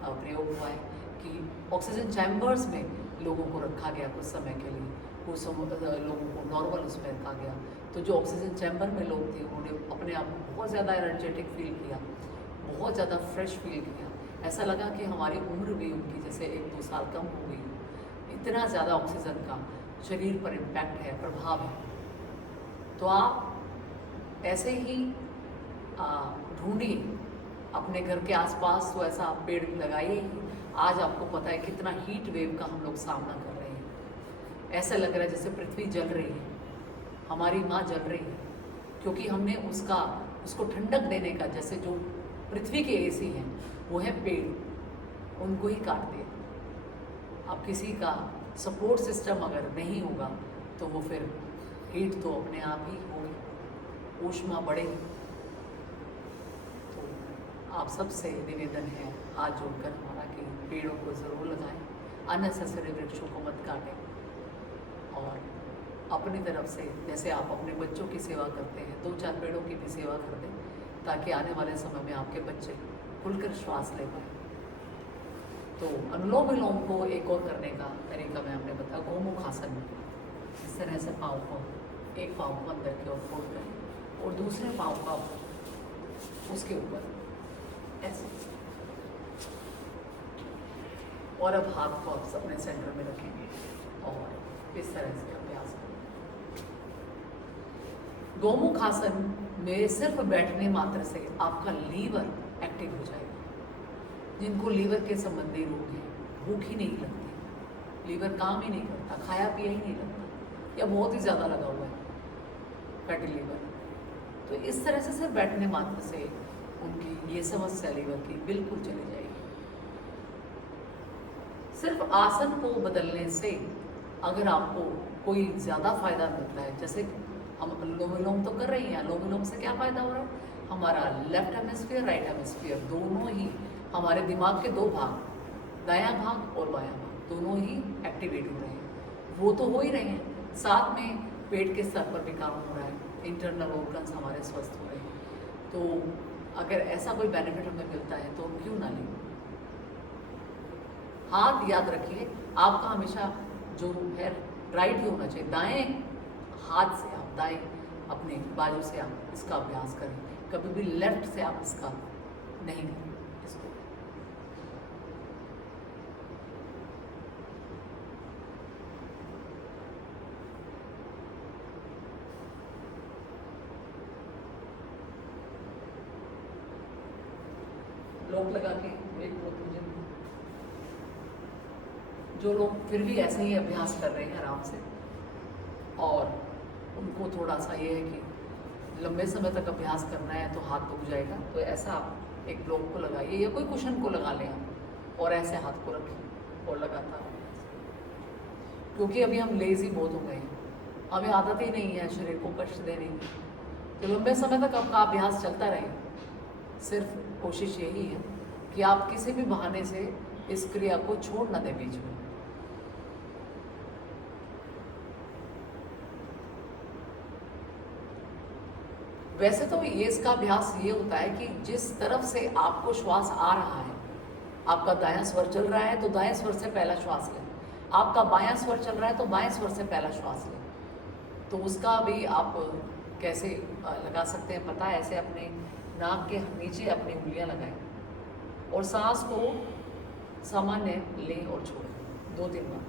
प्रयोग हुआ है कि ऑक्सीजन चैम्बर्स में लोगों को रखा गया कुछ समय के लिए, कुछ लोगों को नॉर्मल उसमें रखा गया। तो जो ऑक्सीजन चैम्बर में लोग थे उन्होंने अपने आप को बहुत ज़्यादा एनर्जेटिक फील किया, बहुत ज़्यादा फ्रेश फील किया, ऐसा लगा कि हमारी उम्र भी उनकी जैसे 1-2 साल कम हो गई। इतना ज़्यादा ऑक्सीजन का शरीर पर इम्पैक्ट है, प्रभाव है। तो आप ऐसे ही ढूंढिए अपने घर के आसपास, तो ऐसा आप पेड़ लगाइए ही। आज आपको पता है कितना हीट वेव का हम लोग सामना कर रहे हैं, ऐसा लग रहा है जैसे पृथ्वी जल रही है, हमारी माँ जल रही है, क्योंकि हमने उसको ठंडक देने का, जैसे जो पृथ्वी के एसी हैं वो है पेड़, उनको ही काट दिया। अब किसी का सपोर्ट सिस्टम अगर नहीं होगा तो वो फिर हीट तो अपने आप ही होगी, ऊष्मा बढ़ेगी। तो आप सबसे निवेदन है हाथ जोड़कर हमारा कि पेड़ों को ज़रूर लगाएं, अननेसेसरी वृक्षों को मत काटें, और अपनी तरफ से जैसे आप अपने बच्चों की सेवा करते हैं, 2-4 पेड़ों की भी सेवा कर दें, ताकि आने वाले समय में आपके बच्चे खुलकर श्वास ले पाए। तो अनुलोम विलोम को एक और करने का तरीका मैं आपने बताया, गोमुख आसन में इस तरह से पाँव को, एक पाँव को अंदर की ओर फोल्ड करें और दूसरे पाँव का उसके ऊपर ऐसे, और अब हाथ को आप अपने सेंटर में रखेंगे और इस तरह से अभ्यास करें। गोमुख आसन में सिर्फ बैठने मात्र से आपका लीवर एक्टिव हो जाएगा। जिनको लीवर के संबंधी रोग हैं, भूख ही नहीं लगती, लीवर काम ही नहीं करता, खाया पिया ही नहीं लगता, या बहुत ही ज़्यादा लगा हुआ है फैटी लीवर, तो इस तरह से सिर्फ बैठने मात्र से उनकी ये समस्या लीवर की बिल्कुल चली जाएगी। सिर्फ आसन को बदलने से अगर आपको कोई ज़्यादा फायदा मिलता है, जैसे हम अनुलोम विलोम तो कर रही हैं, अनुलोम विलोम से क्या फ़ायदा हो रहा है, हमारा लेफ्ट हेमिस्फीयर राइट हेमिस्फीयर दोनों ही, हमारे दिमाग के 2 भाग, दायां भाग और बायां भाग, दोनों ही एक्टिवेट हो रहे हैं। वो तो हो ही रहे हैं, साथ में पेट के स्तर पर भी काम हो रहा है, इंटरनल ऑर्गन्स हमारे स्वस्थ हो रहे हैं। तो अगर ऐसा कोई बेनिफिट हमें मिलता है तो क्यों ना लें। हाथ याद रखिए आपका हमेशा जो है राइट ही होना चाहिए, दाएं हाथ से आप, दाएं अपने बाजू से आप इसका अभ्यास करें, कभी भी लेफ्ट से आप इसका नहीं करें इसको। लॉक लगा के एक दो तीन, जो लोग फिर भी ऐसे ही अभ्यास कर रहे हैं आराम से, और उनको थोड़ा सा ये है कि लंबे समय तक अभ्यास करना है तो हाथ दुख जाएगा, तो ऐसा आप एक ब्लॉक को लगाइए या कोई कुशन को लगा लें आप, और ऐसे हाथ को रखें और लगातार। क्योंकि अभी हम लेजी बहुत हो गए हैं, हमें आदत ही नहीं है शरीर को कष्ट देने की, तो लंबे समय तक आपका अभ्यास चलता रहे। सिर्फ कोशिश यही है कि आप किसी भी बहाने से इस क्रिया को छोड़ ना दें बीच में। वैसे तो ये इसका अभ्यास ये होता है कि जिस तरफ से आपको श्वास आ रहा है, आपका दायां स्वर चल रहा है तो दाएं स्वर से पहला श्वास लें, आपका बायां स्वर चल रहा है तो बाएं स्वर से पहला श्वास लें। तो उसका भी आप कैसे लगा सकते हैं पता है, ऐसे अपने नाक के नीचे अपनी उंगलियां लगाएं और सांस को सामान्य लें और छोड़ें 2-3 बार।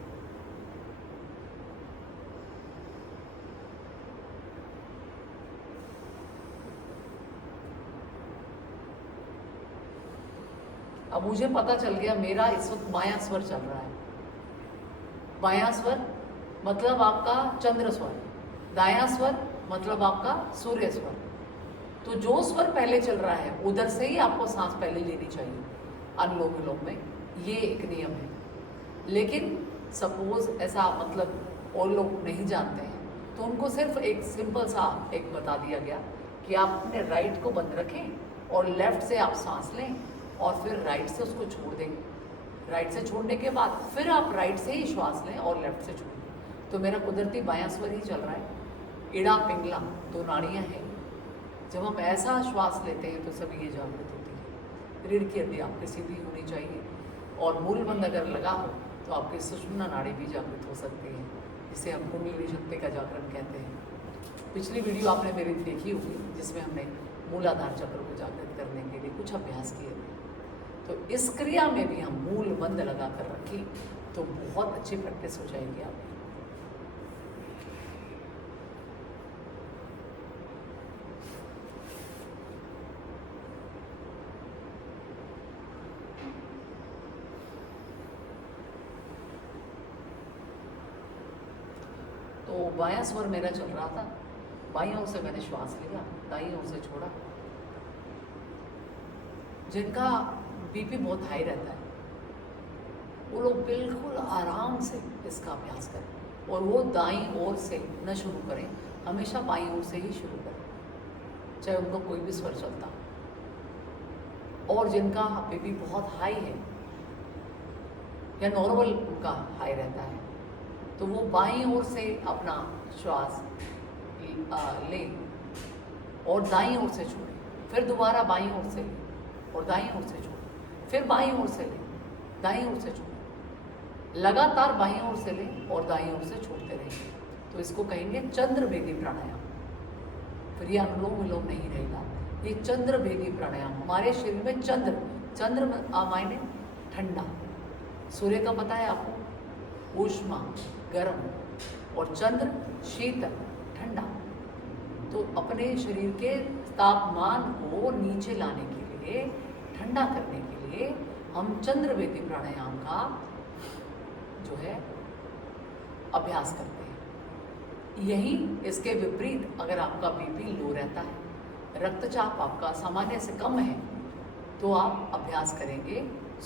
अब मुझे पता चल गया मेरा इस वक्त बायां स्वर चल रहा है। बायां स्वर मतलब आपका चंद्र स्वर, दायां स्वर मतलब आपका सूर्य स्वर। तो जो स्वर पहले चल रहा है उधर से ही आपको सांस पहले लेनी चाहिए अनुलोम विलोम में, ये एक नियम है। लेकिन सपोज ऐसा मतलब और लोग नहीं जानते हैं तो उनको सिर्फ एक सिंपल सा एक बता दिया गया कि आप अपने राइट को बंद रखें और लेफ्ट से आप सांस लें और फिर राइट से उसको छोड़ देंगे। राइट से छोड़ने के बाद फिर आप राइट से ही श्वास लें और लेफ्ट से छोड़ें। तो मेरा कुदरती बायां स्वर ही चल रहा है। इड़ा पिंगला 2 नाड़ियाँ हैं। जब हम ऐसा श्वास लेते हैं तो सभी ये जागृत होती है। रीढ़ की हड्डी आपकी सीधी होनी चाहिए और मूल बंद अगर लगा हो तो आपकी सुषुम्ना नाड़ी भी जागृत हो सकती है, जिसे हम कुंडलिनी शक्ति का जागरण कहते हैं। पिछली वीडियो आपने मेरी देखी होगी जिसमें हमने मूलाधार चक्र को जागृत करने के लिए कुछ अभ्यास किए थे। तो इस क्रिया में भी हम मूल बंद लगा कर रखें तो बहुत अच्छी प्रैक्टिस हो जाएगी आपकी। तो बायां स्वर मेरा चल रहा था, बाईं ओर से मैंने श्वास लिया, दाईं ओर से छोड़ा। जिनका बीपी बहुत हाई रहता है वो लोग बिल्कुल आराम से इसका अभ्यास करें और वो दाईं ओर से न शुरू करें, हमेशा बाईं ओर से ही शुरू करें, चाहे उनका कोई भी स्वर चलता हो। और जिनका बीपी बहुत हाई है या नॉर्मल उनका हाई रहता है तो वो बाईं ओर से अपना श्वास लें और दाईं ओर से छोड़ें, फिर दोबारा बाईं ओर से लें और दाईं ओर से छोड़ें, फिर बाईं ओर से लें, दाईं ओर से छोड़ें, लगातार बाईं ओर से लें और दाईं ओर से छोड़ते रहेंगे। तो इसको कहेंगे चंद्रभेदी प्राणायाम। फिर ये अनुलोम विलोम नहीं रहेगा, ये चंद्रभेदी प्राणायाम। हमारे शरीर में चंद्र मायने ठंडा, सूर्य का पता है आपको, ऊष्मा गर्म, और चंद्र शीतल ठंडा। तो अपने शरीर के तापमान को नीचे लाने के लिए, ठंडा करने के लिए हम चंद्रभेदी प्राणायाम का जो है अभ्यास करते हैं। यही इसके विपरीत अगर आपका बीपी लो रहता है, रक्तचाप आपका सामान्य से कम है, तो आप अभ्यास करेंगे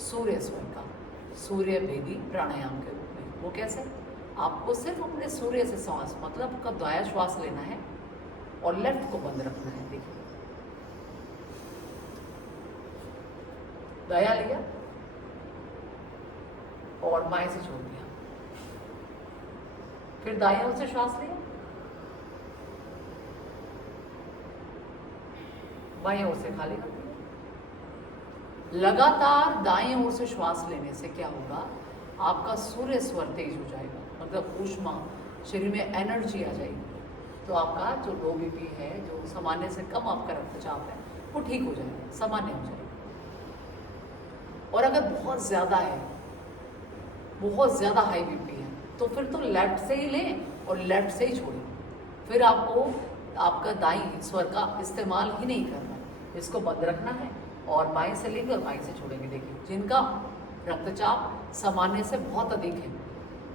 सूर्य स्वर का, सूर्यभेदी प्राणायाम के रूप में। वो कैसे? आपको सिर्फ अपने सूर्य से श्वास मतलब का दाया श्वास लेना है और लेफ्ट को बंद रखना है। देखिए, दाया लिया और बाएं से छोड़ दिया, फिर दाएं ओर से श्वास लिया, बाएं ओर से खाली कर दिया। लगातार दाएं ओर से श्वास लेने से क्या होगा, आपका सूर्य स्वर तेज हो जाएगा, मतलब ऊष्मा शरीर में एनर्जी आ जाएगी। तो आपका जो लो बीपी है, जो सामान्य से कम आपका रक्तचाप है, वो ठीक हो जाएगा, सामान्य हो जाएगा। और अगर बहुत ज़्यादा है, बहुत ज़्यादा हाई बीपी है, तो फिर तो लेफ्ट से ही लें और लेफ्ट से ही छोड़ें। फिर आपको आपका दाईं स्वर का इस्तेमाल ही नहीं करना है, इसको बंद रखना है और बाएं से लेंगे और बाएं से छोड़ेंगे। देखिए, जिनका रक्तचाप सामान्य से बहुत अधिक है,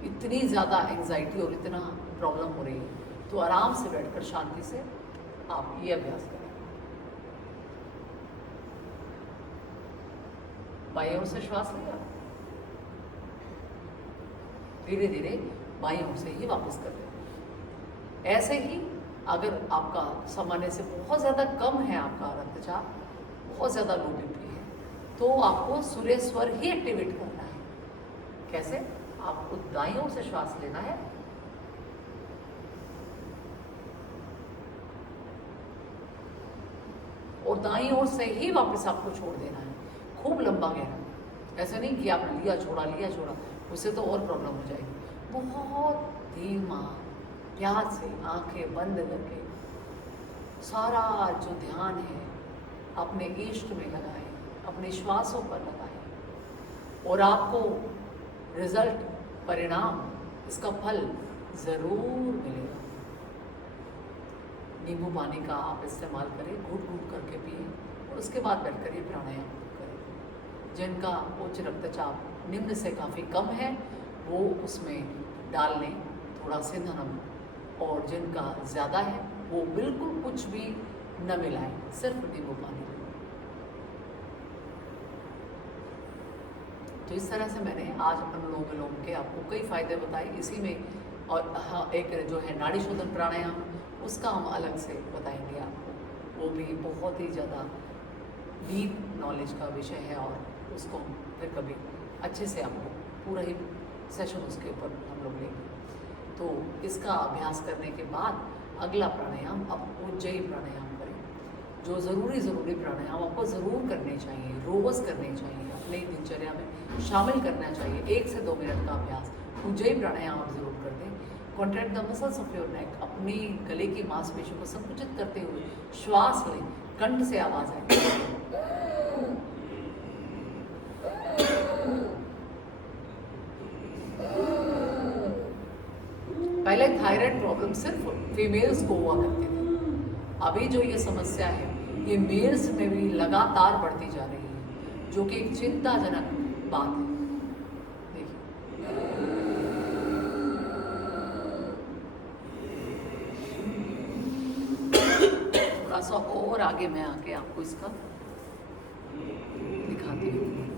इतनी ज़्यादा एंजाइटी और इतना प्रॉब्लम हो रही है, तो आराम से बैठकर शांति से आप ये अभ्यास करें। बाईं ओर से श्वास लिया, धीरे धीरे बाईं ओर से ही वापस कर दें। ऐसे ही अगर आपका सामान्य से बहुत ज़्यादा कम है, आपका रक्तचाप बहुत ज़्यादा लो बीपी है, तो आपको सूर्य स्वर ही एक्टिवेट करना है। कैसे? आपको दाईं ओर से श्वास लेना है, और दाईं ओर से ही वापस आपको छोड़ देना है, खूब लंबा गहरा। ऐसा नहीं कि आपने लिया छोड़ा, उससे तो और प्रॉब्लम हो जाएगी। बहुत धीमा प्यार से आंखें बंद करके सारा जो ध्यान है अपने इष्ट में लगाएं, अपने श्वासों पर लगाएं, और आपको रिजल्ट, परिणाम, इसका फल ज़रूर मिलेगा। नींबू पानी का आप इस्तेमाल करें, घूट घूट करके पिए, और उसके बाद बैठकर ये प्राणायाम करें। जिनका उच्च रक्तचाप निम्न से काफ़ी कम है, वो उसमें डाल लें थोड़ा सेंधा नमक, और जिनका ज़्यादा है वो बिल्कुल कुछ भी न मिलाएं, सिर्फ नींबू पानी। तो इस तरह से मैंने आज अनुलोम विलोम के आपको कई फायदे बताए। इसी में और हाँ, एक जो है नाड़ी शोधन प्राणायाम, उसका हम अलग से बताएंगे आपको, वो भी बहुत ही ज़्यादा डीप नॉलेज का विषय है, और उसको हम फिर कभी अच्छे से आपको पूरा ही सेशन उसके ऊपर हम लोग लेंगे। तो इसका अभ्यास करने के बाद अगला प्राणायाम आप उज्जयी प्राणायाम करें। जो ज़रूरी प्राणायाम आपको ज़रूर करने चाहिए, रोज़ करने चाहिए, अपनी दिनचर्या में शामिल करना चाहिए। 1 से 2 मिनट का अभ्यास उज्जयी प्राणायाम आप ज़रूर कर दें। Contract the muscles of your neck, अपनी गले की मांसपेशियों को संकुचित करते हुए श्वास लें, कंठ से आवाज़ आए। पहले थायराइड प्रॉब्लम सिर्फ फीमेल्स को हुआ करती थी, अभी जो ये समस्या है ये मेल्स में भी लगातार बढ़ती जा रही है, जो कि एक चिंताजनक बात है। देखिए, थोड़ा सा और आगे मैं आके आपको इसका दिखाती हूँ।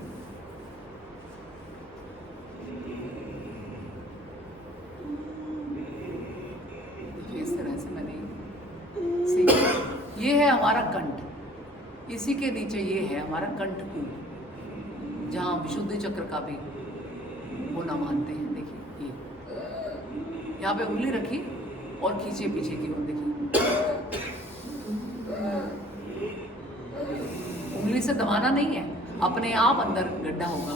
इस तरह से मैंने सीखा। ये है हमारा कंठ, इसी के नीचे ये है हमारा कंठकूप, जहाँ विशुद्धि चक्र का भी होना मानते हैं। देखिए, ये यहाँ पे उंगली रखी और खींचे पीछे की ओर। देखिए, उंगली से दबाना नहीं है, अपने आप अंदर गड्ढा होगा।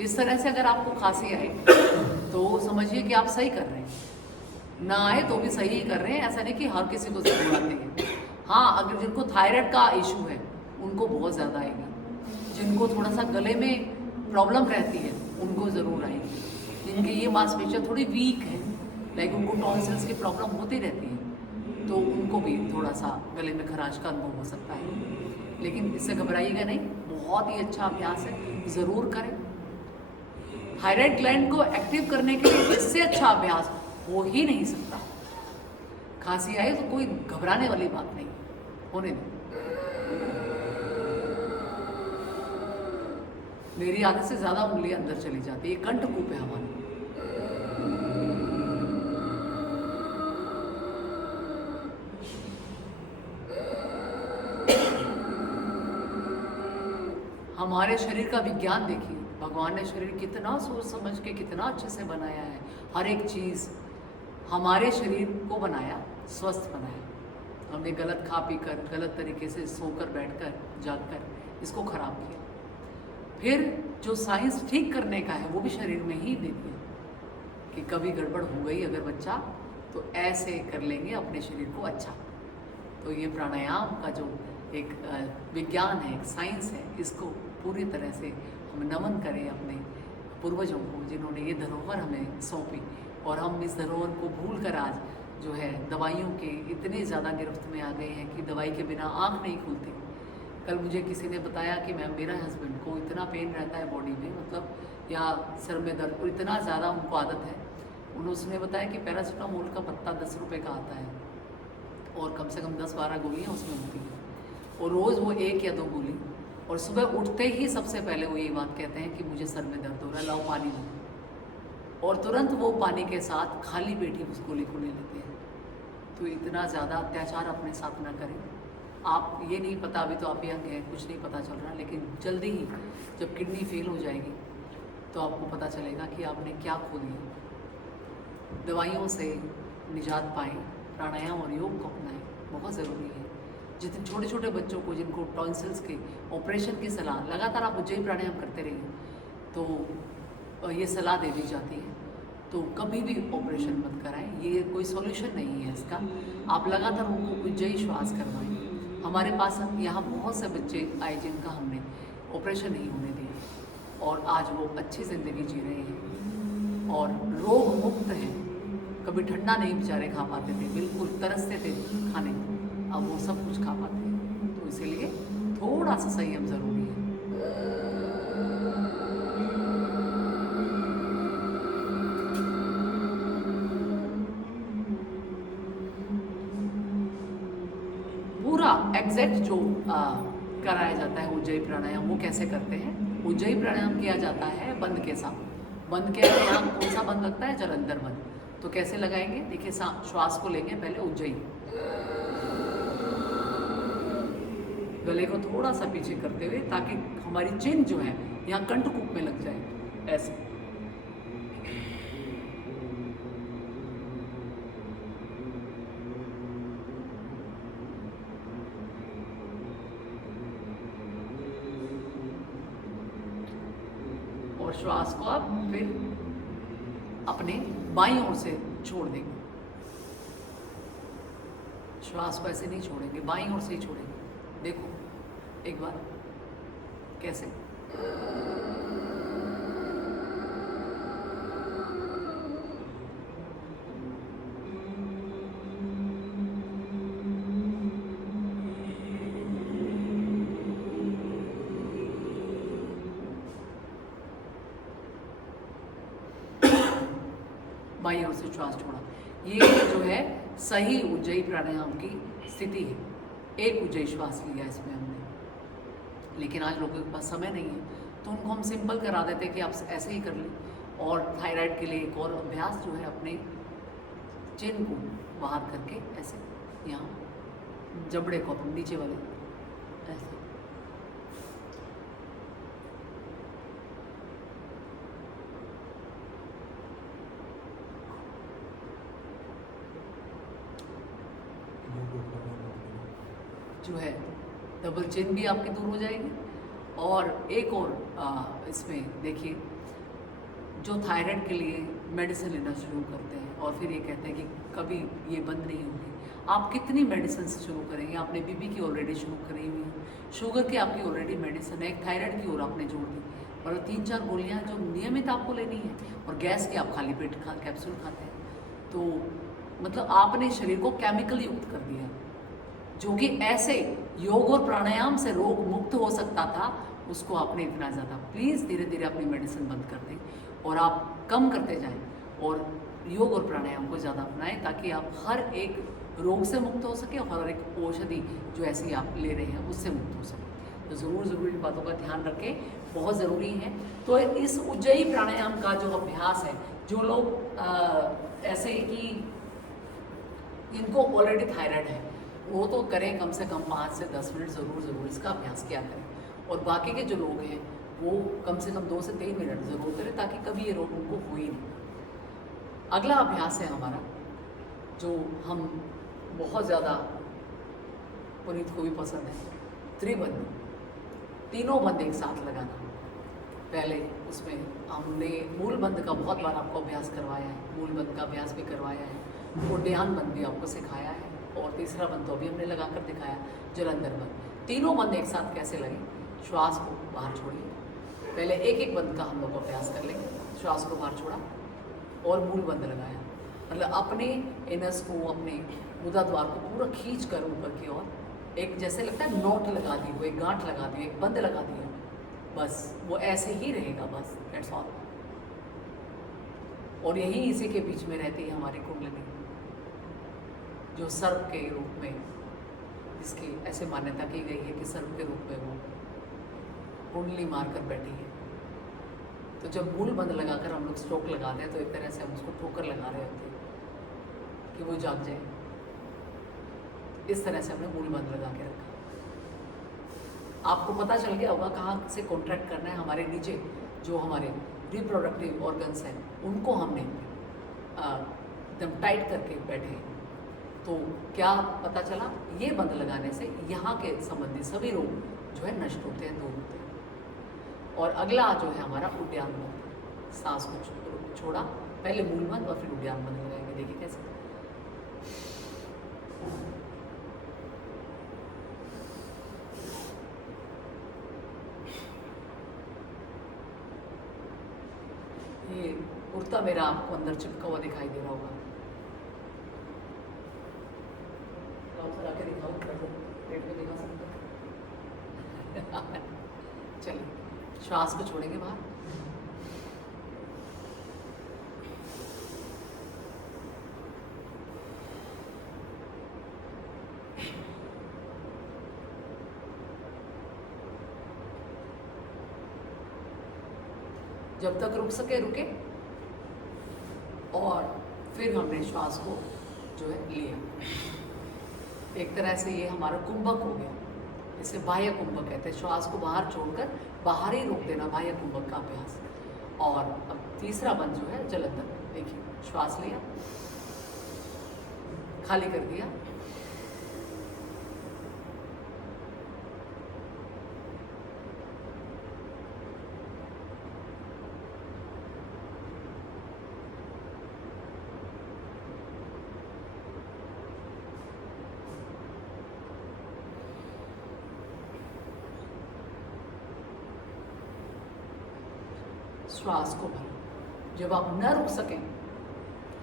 इस तरह से अगर आपको खांसी आए तो समझिए कि आप सही कर रहे हैं, ना आए तो भी सही ही कर रहे हैं। ऐसा नहीं कि हर किसी को ज़रूर आती है। हाँ, अगर जिनको थायराइड का इशू है उनको बहुत ज़्यादा आएगी, जिनको थोड़ा सा गले में प्रॉब्लम रहती है उनको ज़रूर आएगी, जिनकी ये मांसपेशियाँ थोड़ी वीक है, लाइक उनको टॉन्सिल्स की प्रॉब्लम होती रहती है, तो उनको भी थोड़ा सा गले में खराश का अनुभव हो सकता है। लेकिन इससे घबराइएगा नहीं, बहुत ही अच्छा अभ्यास है, ज़रूर करें। थायराइड ग्लैंड को एक्टिव करने के लिए इससे अच्छा अभ्यास हो ही नहीं सकता। खांसी आए तो कोई घबराने वाली बात नहीं, होने दें। मेरी आदत से ज़्यादा उंगली अंदर चली जाती है, कंठकूप है हमारा। हमारे शरीर का विज्ञान देखिए, भगवान ने शरीर कितना सोच समझ के कितना अच्छे से बनाया है। हर एक चीज़ हमारे शरीर को बनाया, स्वस्थ बनाया। हमने गलत खा पी कर, गलत तरीके से सोकर, बैठकर, जागकर इसको खराब किया। फिर जो साइंस ठीक करने का है वो भी शरीर में ही दे दिया कि कभी गड़बड़ हो गई अगर बच्चा, तो ऐसे कर लेंगे अपने शरीर को अच्छा। तो ये प्राणायाम का जो एक विज्ञान है, एक साइंस है, इसको पूरी तरह से हम नमन करें अपने पूर्वजों को जिन्होंने ये धरोहर हमें सौंपी। और हम इस धरोहर को भूल कर आज जो है दवाइयों के इतने ज़्यादा गिरफ्त में आ गए हैं कि दवाई के बिना आँख नहीं खुलती। कल मुझे किसी ने बताया कि मैम मेरा हस्बैंड को इतना पेन रहता है बॉडी में, मतलब या सर में दर्द, और इतना ज़्यादा उनको आदत है। उन्होंने बताया कि पैरासीटामोल का पत्ता 10 रुपये का आता है और कम से कम 10-12 गोलियाँ उसमें होती हैं, और रोज़ वो 1 या 2 गोली, और सुबह उठते ही सबसे पहले वो ये बात कहते हैं कि मुझे सर में दर्द हो रहा है, लाओ पानी दो, और तुरंत वो पानी के साथ खाली पेट ही उस गोली को ले लेते हैं। तो इतना ज़्यादा अत्याचार अपने साथ ना करें। आप ये नहीं पता, अभी तो आप यंग हैं, कुछ नहीं पता चल रहा, लेकिन जल्दी ही जब किडनी फेल हो जाएगी तो आपको पता चलेगा कि आपने क्या खो दिया। दवाइयों से निजात पाएँ, प्राणायाम और योग को अपनाएं, बहुत ज़रूरी है। जितने छोटे छोटे बच्चों को जिनको टॉन्सिल्स के ऑपरेशन की सलाह, लगातार आप उज्जयी प्राणायाम करते रहिए तो ये सलाह दे दी जाती है, तो कभी भी ऑपरेशन मत कराएं। ये कोई सॉल्यूशन नहीं है इसका। आप लगातार उनको उज्जयी श्वास करवाएं। हमारे पास यहाँ बहुत से बच्चे आए जिनका हमने ऑपरेशन नहीं होने दिया और आज वो अच्छी ज़िंदगी जी रहे हैं और रोग मुक्त हैं। कभी ठंडा नहीं बेचारे खा पाते थे, बिल्कुल तरसते थे खाने को, अब वो सब कुछ खा पाते हैं। तो इसीलिए थोड़ा सा संयम ज़रूरी है। पूरा एग्जैक्ट जो कराया जाता है उज्जयी प्राणायाम, वो कैसे करते हैं? उज्जयी प्राणायाम किया जाता है बंद के साथ। बंद के यहाँ कौन सा बंद लगता है? जलंधर बंद। तो कैसे लगाएंगे? देखिए, श्वास को लेंगे पहले उज्जयी, गले को थोड़ा सा पीछे करते हुए ताकि हमारी चिन जो है यहाँ कंठकूप में लग जाए, ऐसे। और श्वास को आप फिर अपने बाईं ओर से छोड़ देंगे। श्वास को ऐसे नहीं छोड़ेंगे, बाईं ओर से ही छोड़ेंगे। देखो एक बार कैसे। बाईं ओर से श्वास छोड़ा। ये जो है सही उज्जयी प्राणायाम की स्थिति है। एक उज्जयी श्वास लिया इसमें हमने, लेकिन आज लोगों के पास समय नहीं है तो उनको हम सिंपल करा देते हैं कि आप ऐसे ही कर लें। और थायराइड के लिए एक और अभ्यास जो है, अपने चिन को बाहर करके ऐसे, यहाँ जबड़े को अपने नीचे वाले ऐसे, जो है डबल चिन भी आपकी दूर हो जाएगी। और एक और इसमें देखिए, जो थायराइड के लिए मेडिसिन लेना शुरू करते हैं और फिर ये कहते हैं कि कभी ये बंद नहीं होगी। आप कितनी मेडिसिन शुरू करेंगे? आपने बीपी की ऑलरेडी शुरू करी हुई है, शुगर की आपकी ऑलरेडी मेडिसिन है, एक थायराइड की और आपने जोड़ दी, और 3-4 गोलियाँ जो नियमित आपको लेनी है, और गैस की आप खाली पेट कैप्सूल खाते हैं। तो मतलब आपने शरीर को केमिकल युक्त कर दिया, जो कि ऐसे योग और प्राणायाम से रोग मुक्त हो सकता था, उसको आपने इतना ज़्यादा। प्लीज़ धीरे धीरे अपनी मेडिसिन बंद कर दें और आप कम करते जाएं और योग और प्राणायाम को ज़्यादा अपनाएं, ताकि आप हर एक रोग से मुक्त हो सके और हर एक औषधि जो ऐसी आप ले रहे हैं उससे मुक्त हो सके। तो ज़रूर इन बातों का ध्यान रखें, बहुत ज़रूरी है। तो इस उज्जयी प्राणायाम का जो अभ्यास है, जो लोग ऐसे कि इनको ऑलरेडी थायराइड है, वो तो करें, कम से कम 5 से 10 मिनट ज़रूर इसका अभ्यास किया करें। और बाकी के जो लोग हैं वो कम से कम 2 से 3 मिनट ज़रूर करें, ताकि कभी ये रोग उनको हो ही नहीं। अगला अभ्यास है हमारा, जो हम बहुत ज़्यादा, पुनीत को भी पसंद है, त्रिबंध, तीनों बंद एक साथ लगाना। पहले उसमें हमने मूल बंद का बहुत बार आपको अभ्यास करवाया है, मूल बंद का अभ्यास भी करवाया है, और ध्यान बंद भी आपको सिखाया है, और तीसरा बंद तो अभी हमने लगा कर दिखाया, जलंधर बंद। तीनों बंद एक साथ कैसे लगे, श्वास को बाहर छोड़िए। पहले एक एक बंद का हम लोग अभ्यास कर लेंगे। श्वास को बाहर छोड़ा और मूल बंद लगाया, मतलब अपने एनस को, अपने गुदा द्वार को पूरा खींच कर ऊपर की ओर, एक जैसे लगता है नोट लगा दी हो, एक गांठ लगा दी, एक बंद लगा दिया, बस वो ऐसे ही रहेगा, बस दैट्स ऑल। और यही इसी के बीच में रहती है हमारी कुंडलिनी, जो सर्प के रूप में, जिसकी ऐसे मान्यता की गई है कि सर्प के रूप में वो कुंडली मारकर बैठी है। तो जब मूल बंद लगाकर हम लोग स्ट्रोक लगाते हैं तो एक तरह से हम उसको ठोकर लगा रहे होते हैं कि वो जाग जाए। इस तरह से हमने मूल बंद लगा के रखा। आपको पता चल गया होगा कहाँ से कॉन्ट्रैक्ट करना है। हमारे नीचे जो हमारे रिप्रोडक्टिव ऑर्गन्स हैं उनको हमने एकदम टाइट करके बैठे हैं। तो क्या पता चला, ये बंद लगाने से यहाँ के संबंधी सभी रोग जो है नष्ट होते हैं, दूर होते हैं। और अगला जो है हमारा उद्यान बंद, सांस को छोड़ा, पहले मूल बंद और फिर उद्यान बंद लगाएंगे। देखिए कैसे। ये कुर्ता मेरा आपको अंदर चिपका हुआ दिखाई दे रहा होगा, के दिखाओ, पेट में दिखा सकते हैं। चलिए श्वास को छोड़ेंगे बाहर। जब तक रुक सके रुके, और फिर हमने श्वास को जो है लिया। एक तरह से ये हमारा कुंभक हो गया, इसे बाह्य कुंभक कहते हैं। श्वास को बाहर छोड़कर बाहर ही रोक देना, बाह्य कुंभक का अभ्यास। और अब तीसरा बंद जो है जलंधर। देखिए श्वास लिया, खाली कर दिया, श्वास को भरें। जब आप न रुक सकें,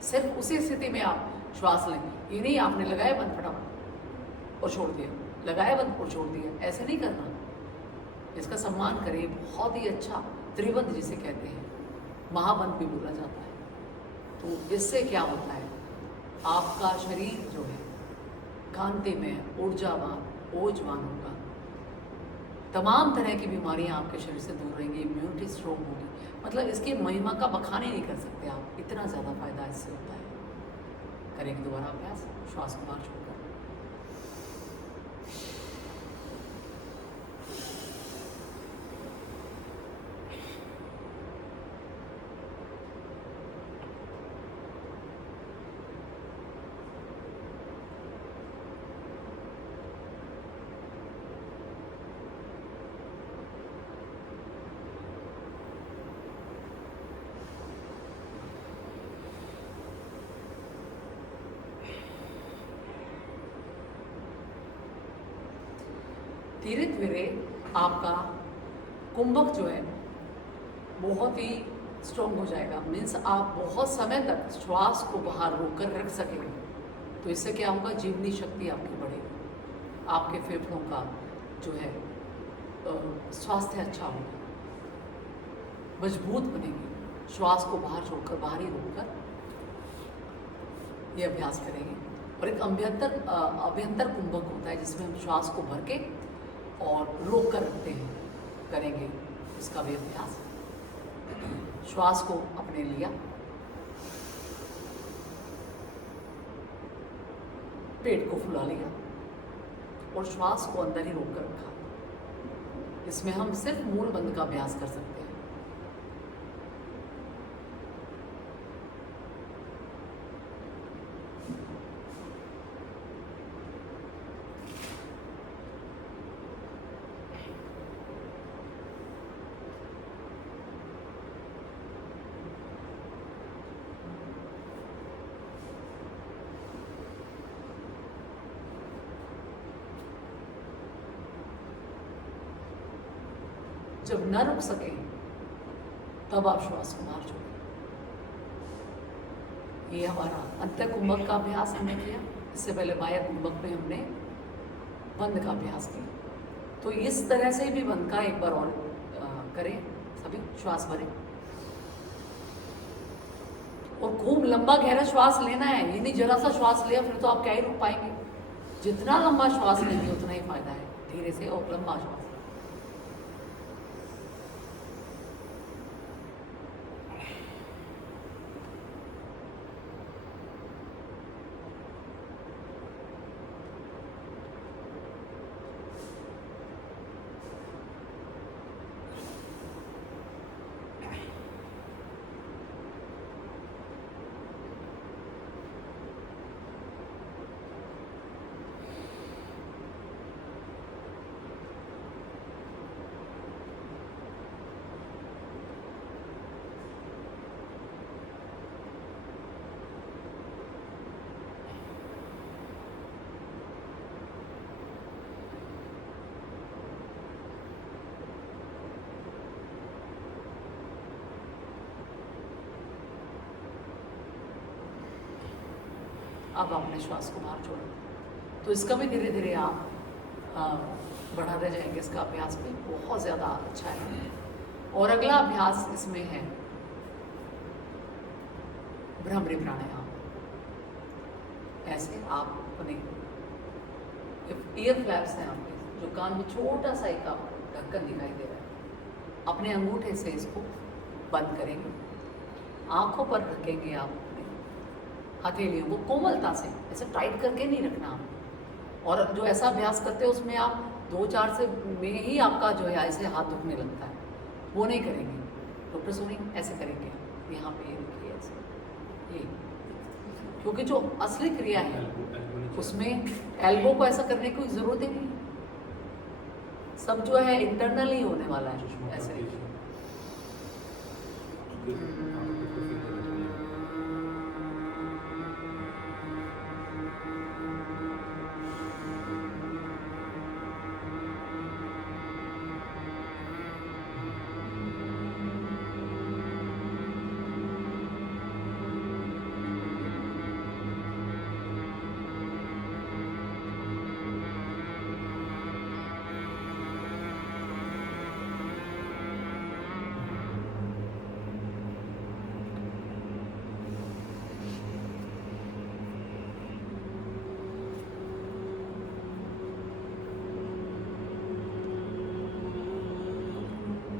सिर्फ उसी स्थिति में आप श्वास लें। ये नहीं आपने लगाया बंद फटाफट और छोड़ दिया, लगाया बंद और छोड़ दिया, ऐसे नहीं करना। इसका सम्मान करें। बहुत ही अच्छा त्रिबंध जिसे कहते हैं, महाबंध भी बोला जाता है। तो इससे क्या होता है, आपका शरीर जो है कांतिमय, ऊर्जावान, ओजवान होगा। तमाम तरह की बीमारियां आपके शरीर से दूर रहेंगी, इम्यूनिटी स्ट्रॉन्ग होगी। मतलब इसकी महिमा का बखान ही नहीं कर सकते आप, इतना ज़्यादा फायदा इससे होता है। करेंगे दोबारा अभ्यास, श्वास को बाहर छोड़कर। धीरे धीरे आपका कुंभक जो है बहुत ही स्ट्रॉन्ग हो जाएगा। मीन्स आप बहुत समय तक श्वास को बाहर रोककर रख सकेंगे। तो इससे क्या होगा, जीवनी शक्ति आपकी बढ़ेगी, आपके फेफड़ों का जो है स्वास्थ्य अच्छा होगा, मजबूत बनेगी। श्वास को बाहर छोड़कर, बाहर ही रोककर ये अभ्यास करेंगे। और एक अभ्यंतर कुंभक होता है जिसमें हम श्वास को भर के और रोक कर रखते हैं, करेंगे उसका भी अभ्यास। श्वास को अपने लिया, पेट को फुला लिया और श्वास को अंदर ही रोक कर रखा। इसमें हम सिर्फ मूल बंद का अभ्यास कर सकते हैं। जब न रुक सके तब आप श्वास को बाहर छोड़ें। ये हमारा अंत्य कुंभक का अभ्यास हमने किया। इससे पहले बाह्य कुंभक में हमने बंद का अभ्यास किया। तो इस तरह से भी बंद का एक बार और करें सभी। श्वास भरें और खूब लंबा गहरा श्वास लेना है। ये नहीं जरा सा श्वास लिया फिर तो आप क्या ही रुक पाएंगे। जितना लंबा श्वास लेंगे उतना ही फायदा है। धीरे से और लंबा श्वास। अब अपने श्वास को बाहर छोड़ें। तो इसका भी धीरे धीरे आप बढ़ाते जाएंगे। इसका अभ्यास भी बहुत ज़्यादा अच्छा है। और अगला अभ्यास इसमें है भ्रामरी प्राणायाम। ऐसे आप अपने ईयर फ्लैप्स हैं आपके, जो कान में छोटा सा एक आपको ढक्कन दिखाई दे रहा है, अपने अंगूठे से इसको बंद करेंगे। आंखों पर रखेंगे आप अपने हथेलियों को कोमलता से, ऐसे टाइट करके नहीं रखना आप। और जो ऐसा अभ्यास करते हैं उसमें आप 2-4 से में ही आपका जो है ऐसे हाथ दुखने लगता है, वो नहीं करेंगे। डॉक्टर सोनी ऐसे करेंगे यहाँ पे, ये देखिए ऐसे, ये क्योंकि जो असली क्रिया है उसमें एल्बो को ऐसा करने की ज़रूरत ही नहीं। सब जो है इंटरनल ही होने वाला है। ऐसे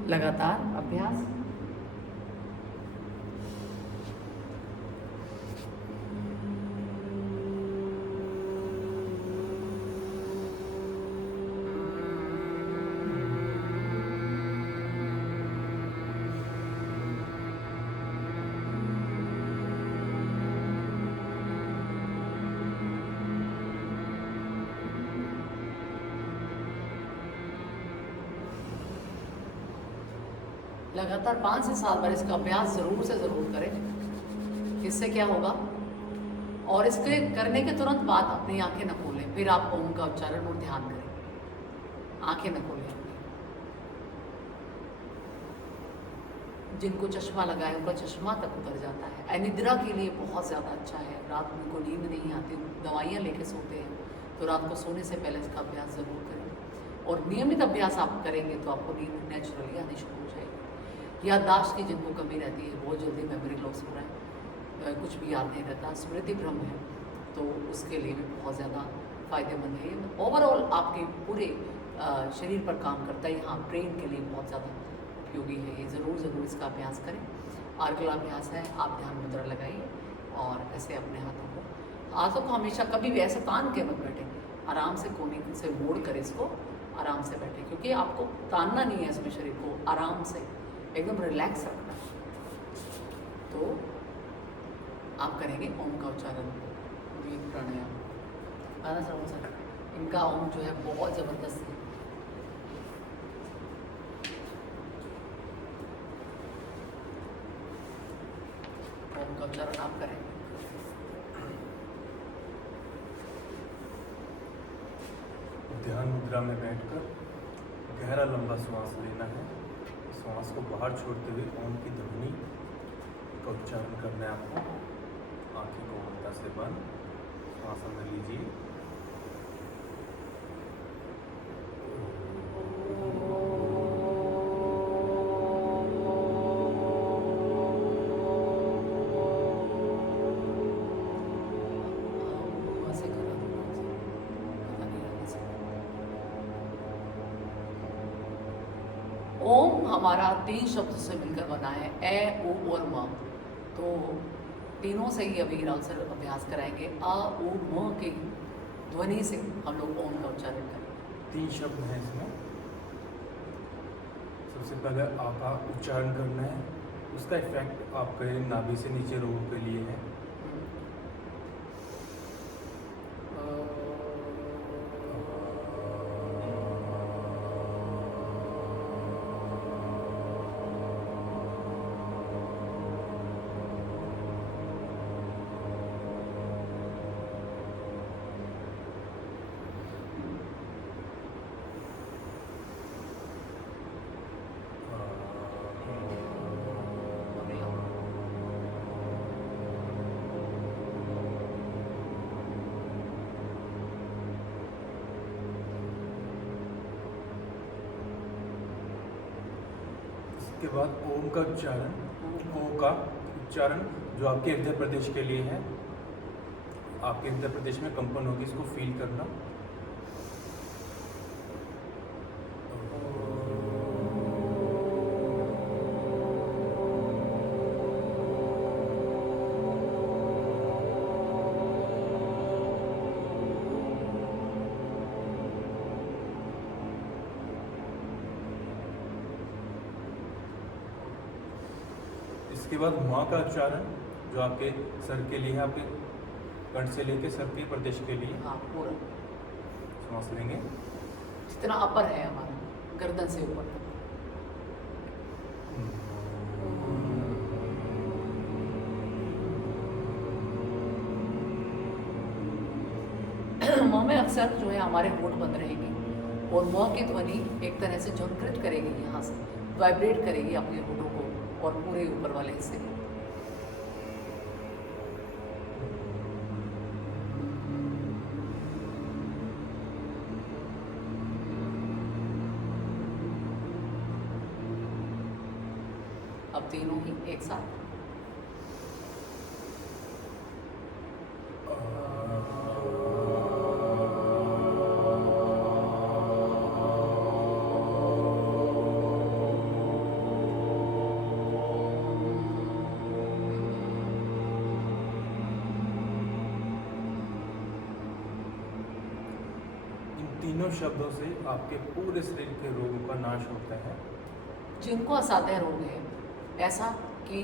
लगातार अभ्यास। लगातार 5 से 7 बार इसका अभ्यास ज़रूर से ज़रूर करें। इससे क्या होगा, और इसके करने के तुरंत बाद अपनी आंखें न खोलें। फिर आप ओम का उच्चारण और ध्यान करें। आंखें न खोलें। जिनको चश्मा लगा है उनका चश्मा तक उतर जाता है। अनिद्रा के लिए बहुत ज़्यादा अच्छा है। रात में को नींद नहीं आती, दवाइयाँ लेके सोते हैं, तो रात को सोने से पहले इसका अभ्यास ज़रूर करें। और नियमित अभ्यास आप करेंगे तो आपको नींद नेचुरली आनी शुरू हो जाएगी। याददाश्त की जिनको कमी रहती है, बहुत जल्दी मेमोरी लॉस हो रहा है, कुछ भी याद नहीं रहता, स्मृति भ्रम है, तो उसके लिए भी बहुत ज़्यादा फ़ायदेमंद है। ओवरऑल आपके पूरे शरीर पर काम करता है। यहाँ ब्रेन के लिए बहुत ज़्यादा उपयोगी है। ये ज़रूर इसका अभ्यास करें। अगला अभ्यास है, आप ध्यान मुद्रा लगाइए और ऐसे अपने हाथों को हमेशा कभी भी ऐसे तान के मत बैठे। आराम से कोने से मोड़ कर इसको आराम से बैठे, क्योंकि आपको तानना नहीं है इसमें, शरीर को आराम से एकदम रिलैक्स रखना। तो आप करेंगे ओम का उच्चारण, दीप प्राणायाम। आना श्रवण सर, इनका ओम जो है बहुत ज़बरदस्त है। ओम का उच्चारण आप करें। ध्यान मुद्रा में बैठकर गहरा लंबा श्वास लेना है। श्वास को बाहर छोड़ते हुए ओम की ध्वनि का उच्चारण करना है आपको। आंखें कोमलता से बंद, श्वास अंदर लीजिए। ऐसे करा दो, पता नहीं ऐसे। ओम हमारा 3 शब्दों से मिलकर बना है, ए, उ और म। तो तीनों से ही अभी राउत सर अभ्यास कराएंगे। अ, उ, म की ध्वनि से हम लोग ओम का उच्चारण करेंगे। 3 शब्द हैं इसमें। सबसे पहले आ का उच्चारण करना है, उसका इफेक्ट आपके नाभि से नीचे रोगों के लिए है। इसके बाद ओम का उच्चारण, ओ का उच्चारण जो आपके हृदय प्रदेश के लिए है। आपके हृदय प्रदेश में कंपन होगी, इसको फील करना। इसके बाद माँ का उच्चारण जो आपके सर के लिए है, आपके कंठ से लेके सर के प्रदेश के लिए। हाँ, पूरा सांस लेंगे जितना अपर है हमारा, गर्दन से ऊपर तक। म में अक्सर जो है हमारे होंठ बंद रहेंगे और म की ध्वनि एक तरह से झंकृत करेगी, यहाँ से वाइब्रेट करेगी अपने होठों को और पूरे ऊपर वाले हिस्से को। अब तीनों ही एक साथ। तीनों शब्दों से आपके पूरे शरीर के रोगों का नाश होता है। जिनको असाध्य रोग है, ऐसा कि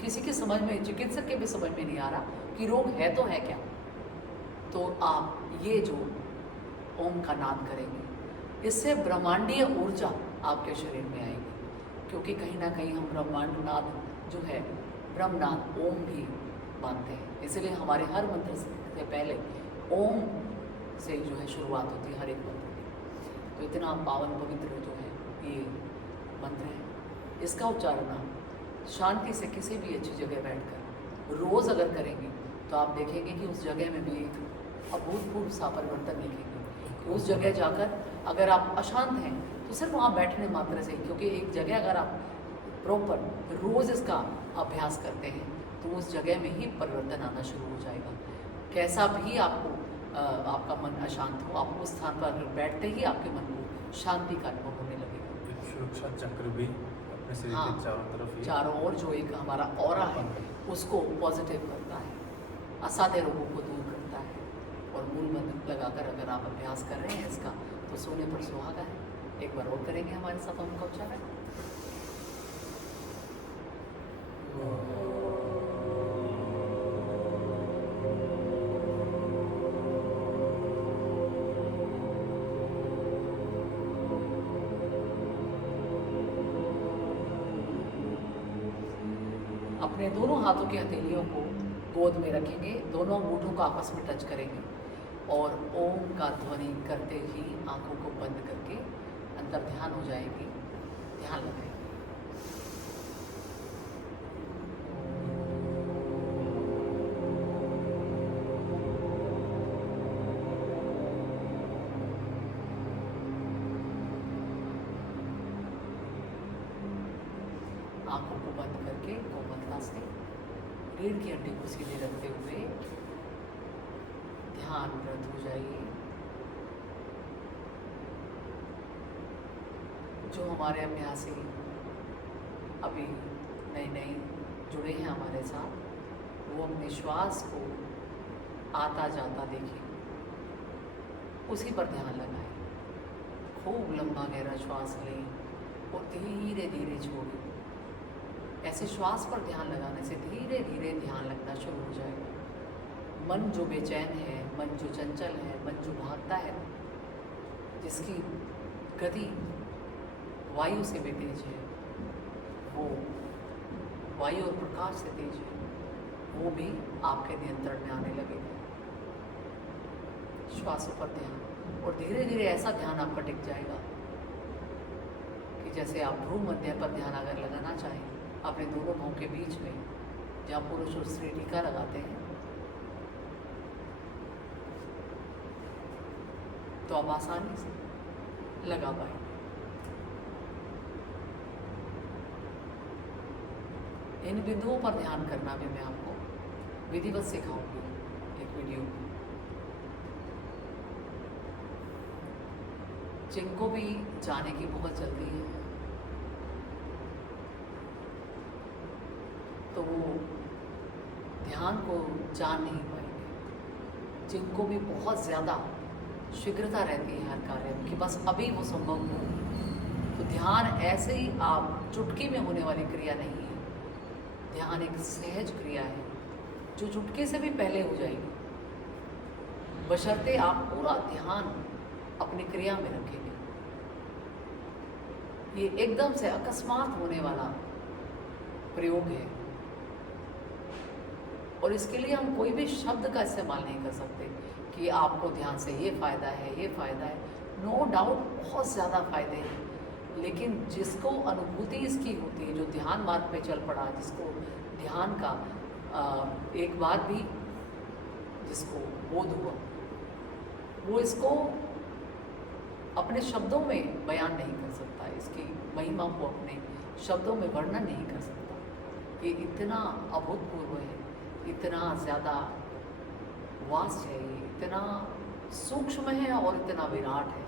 किसी के समझ में, चिकित्सक के भी समझ में नहीं आ रहा कि रोग है तो है क्या, तो आप ये जो ओम का नाद करेंगे, इससे ब्रह्मांडीय ऊर्जा आपके शरीर में आएगी। क्योंकि कहीं ना कहीं हम ब्रह्मांड नाद जो है, ब्रह्मनाद ओम भी मानते हैं, इसलिए हमारे हर मंत्र से पहले ओम से जो है शुरुआत होती है हर एक मंत्र की। तो इतना पावन पवित्र जो है ये मंत्र है। इसका उच्चारण आप शांति से किसी भी अच्छी जगह बैठकर रोज़ अगर करेंगे तो आप देखेंगे कि उस जगह में भी एक अभूतपूर्व सा परिवर्तन देखेंगे। उस जगह जाकर अगर आप अशांत हैं तो सिर्फ वहाँ बैठने मात्र से, क्योंकि एक जगह अगर आप प्रॉपर रोज़ इसका अभ्यास करते हैं तो उस जगह में ही परिवर्तन आना शुरू हो जाएगा। कैसा भी आपको आपका मन अशांत हो, आप उस स्थान पर बैठते ही आपके मन को शांति का अनुभव होने लगेगा। एक सुरक्षा चक्र भी अपने शरीर के चारों तरफ, चारों ओर जो एक हमारा ऑरा है उसको पॉजिटिव करता है, असाध्य रोगों को दूर करता है। और मूल मंत्र लगाकर अगर आप अभ्यास कर रहे हैं इसका तो सोने पर सुहागा है। एक बार और करेंगे हमारे साथ ओम का उच्चारण। अपने दोनों हाथों की हथेलियों को गोद में रखेंगे, दोनों अंगूठों को आपस में टच करेंगे और ओम का ध्वनि करते ही आंखों को बंद करके अंतर ध्यान हो जाएगी। ध्यान लगाएंगे। आंखों को बंद करके कोमलता से रीढ़ की हड्डी को सीधे रखते हुए ध्यानरत हो जाइए। जो हमारे अभ्यासी अभी नए नए जुड़े हैं हमारे साथ, वो अपने श्वास को आता जाता देखिए, उसी पर ध्यान लगाएं। खूब लंबा गहरा श्वास लें और धीरे धीरे छोड़ें। ऐसे श्वास पर ध्यान लगाने से धीरे धीरे ध्यान लगना शुरू हो जाएगा। मन जो बेचैन है, मन जो चंचल है, मन जो भागता है, जिसकी गति वायु से भी तेज है, वो वायु और प्रकाश से तेज है, वो भी आपके नियंत्रण में आने लगेगा। श्वासों पर ध्यान, और धीरे धीरे ऐसा ध्यान आपका टिक जाएगा कि जैसे आप भ्रू मध्य पर ध्यान अगर लगाना चाहें अपने दोनों भौं के बीच में, जहाँ पुरुष और स्त्री टीका लगाते हैं, तो आप आसानी से लगा पाएंगे। इन बिंदुओं पर ध्यान करना भी मैं आपको विधिवत सिखाऊंगी एक वीडियो में। जिनको भी जाने की बहुत जल्दी है तो वो ध्यान को जान नहीं पाएंगे। जिनको भी बहुत ज़्यादा शीघ्रता रहती है हर कार्य में कि बस अभी वो संभव हो, तो ध्यान ऐसे ही आप चुटकी में होने वाली क्रिया नहीं है। ध्यान एक सहज क्रिया है जो चुटकी से भी पहले हो जाएगी, बशर्ते आप पूरा ध्यान अपनी क्रिया में रखेंगे। ये एकदम से अकस्मात होने वाला प्रयोग है और इसके लिए हम कोई भी शब्द का इस्तेमाल नहीं कर सकते कि आपको ध्यान से ये फ़ायदा है, ये फ़ायदा है। नो डाउट बहुत ज़्यादा फ़ायदे हैं, लेकिन जिसको अनुभूति इसकी होती है, जो ध्यान मार्ग पे चल पड़ा, जिसको ध्यान का एक बार भी जिसको बोध हुआ, वो इसको अपने शब्दों में बयान नहीं कर सकता, इसकी महिमा को अपने शब्दों में वर्णन नहीं कर सकता। ये इतना अभूतपूर्व है, इतना ज़्यादा वास्ट है, ये इतना सूक्ष्म है और इतना विराट है।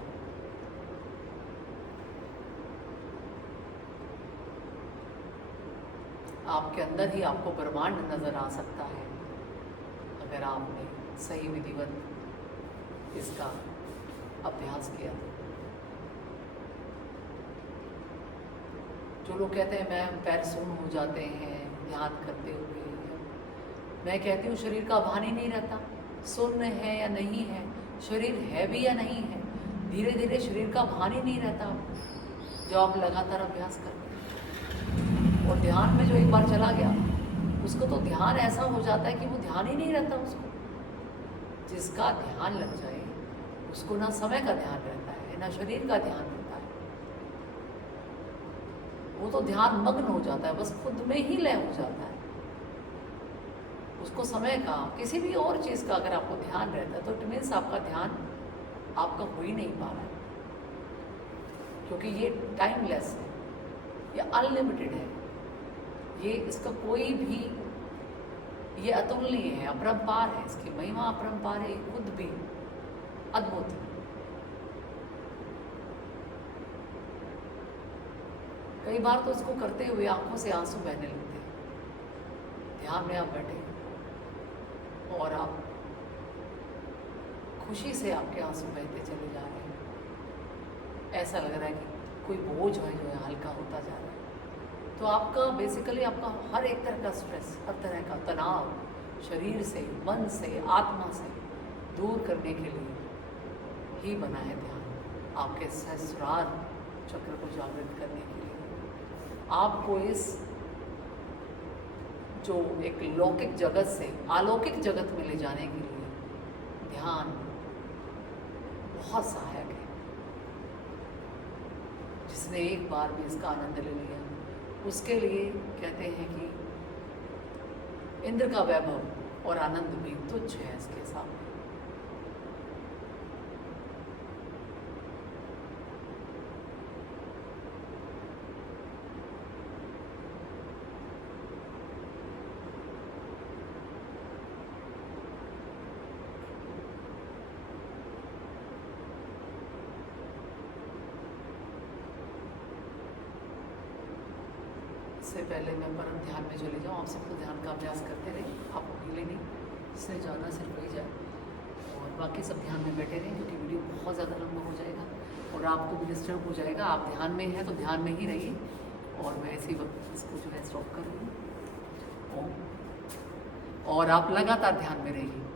आपके अंदर ही आपको ब्रह्मांड नज़र आ सकता है अगर आपने सही विधिवत इसका अभ्यास किया। जो लोग कहते हैं मैम पैर सुन्न हो जाते हैं ध्यान करते हुए, मैं कहती हूँ शरीर का भान ही नहीं रहता। सुन्न है या नहीं है, शरीर है भी या नहीं है, धीरे धीरे शरीर का भान ही नहीं रहता जो आप लगातार अभ्यास करते हैं। और ध्यान में जो एक बार चला गया उसको तो ध्यान ऐसा हो जाता है कि वो ध्यान ही नहीं रहता उसको। जिसका ध्यान लग जाए उसको ना समय का ध्यान रहता है, ना शरीर का ध्यान रहता है। वो तो ध्यान मग्न हो जाता है, बस खुद में ही लय हो जाता है। उसको समय का, किसी भी और चीज़ का अगर आपको ध्यान रहता है तो इट मीन्स आपका ध्यान आपका हो ही नहीं पा रहा है, क्योंकि ये टाइमलेस है, ये अनलिमिटेड है, ये इसका कोई भी, ये अतुलनीय है, अपरंपार है, इसकी महिमा अपरंपार है, खुद भी अद्भुत है। कई बार तो इसको करते हुए आंखों से आंसू बहने लगते हैं। ध्यान में आप बैठे और आप खुशी से आपके आंसू बहते चले जा रहे हैं, ऐसा लग रहा है कि कोई बोझ है जो है हल्का होता जा रहा है। तो आपका बेसिकली आपका हर एक तरह का स्ट्रेस, हर तरह का तनाव शरीर से, मन से, आत्मा से दूर करने के लिए ही बना है ध्यान। आपके सहस्रार चक्र को जागृत करने के लिए, आपको इस जो एक लौकिक जगत से अलौकिक जगत में ले जाने के लिए ध्यान बहुत सहायक है। जिसने एक बार भी इसका आनंद ले लिया उसके लिए कहते हैं कि इंद्र का वैभव और आनंद भी तुच्छ है इसके सामने। इससे पहले मैं परम ध्यान में चले जाऊँ, आप सबको ध्यान का अभ्यास करते रहिए, आपको हिले नहीं, इससे ज़्यादा सिर्फ वही जाए और बाकी सब ध्यान में बैठे रहें, क्योंकि वीडियो बहुत ज़्यादा लंबा हो जाएगा और आपको भी डिस्टर्ब हो जाएगा। आप ध्यान में हैं तो ध्यान में ही रहिए और मैं इसी वक्त इसको जो है स्टॉप कर रही हूँ। और आप लगातार ध्यान में रहिए।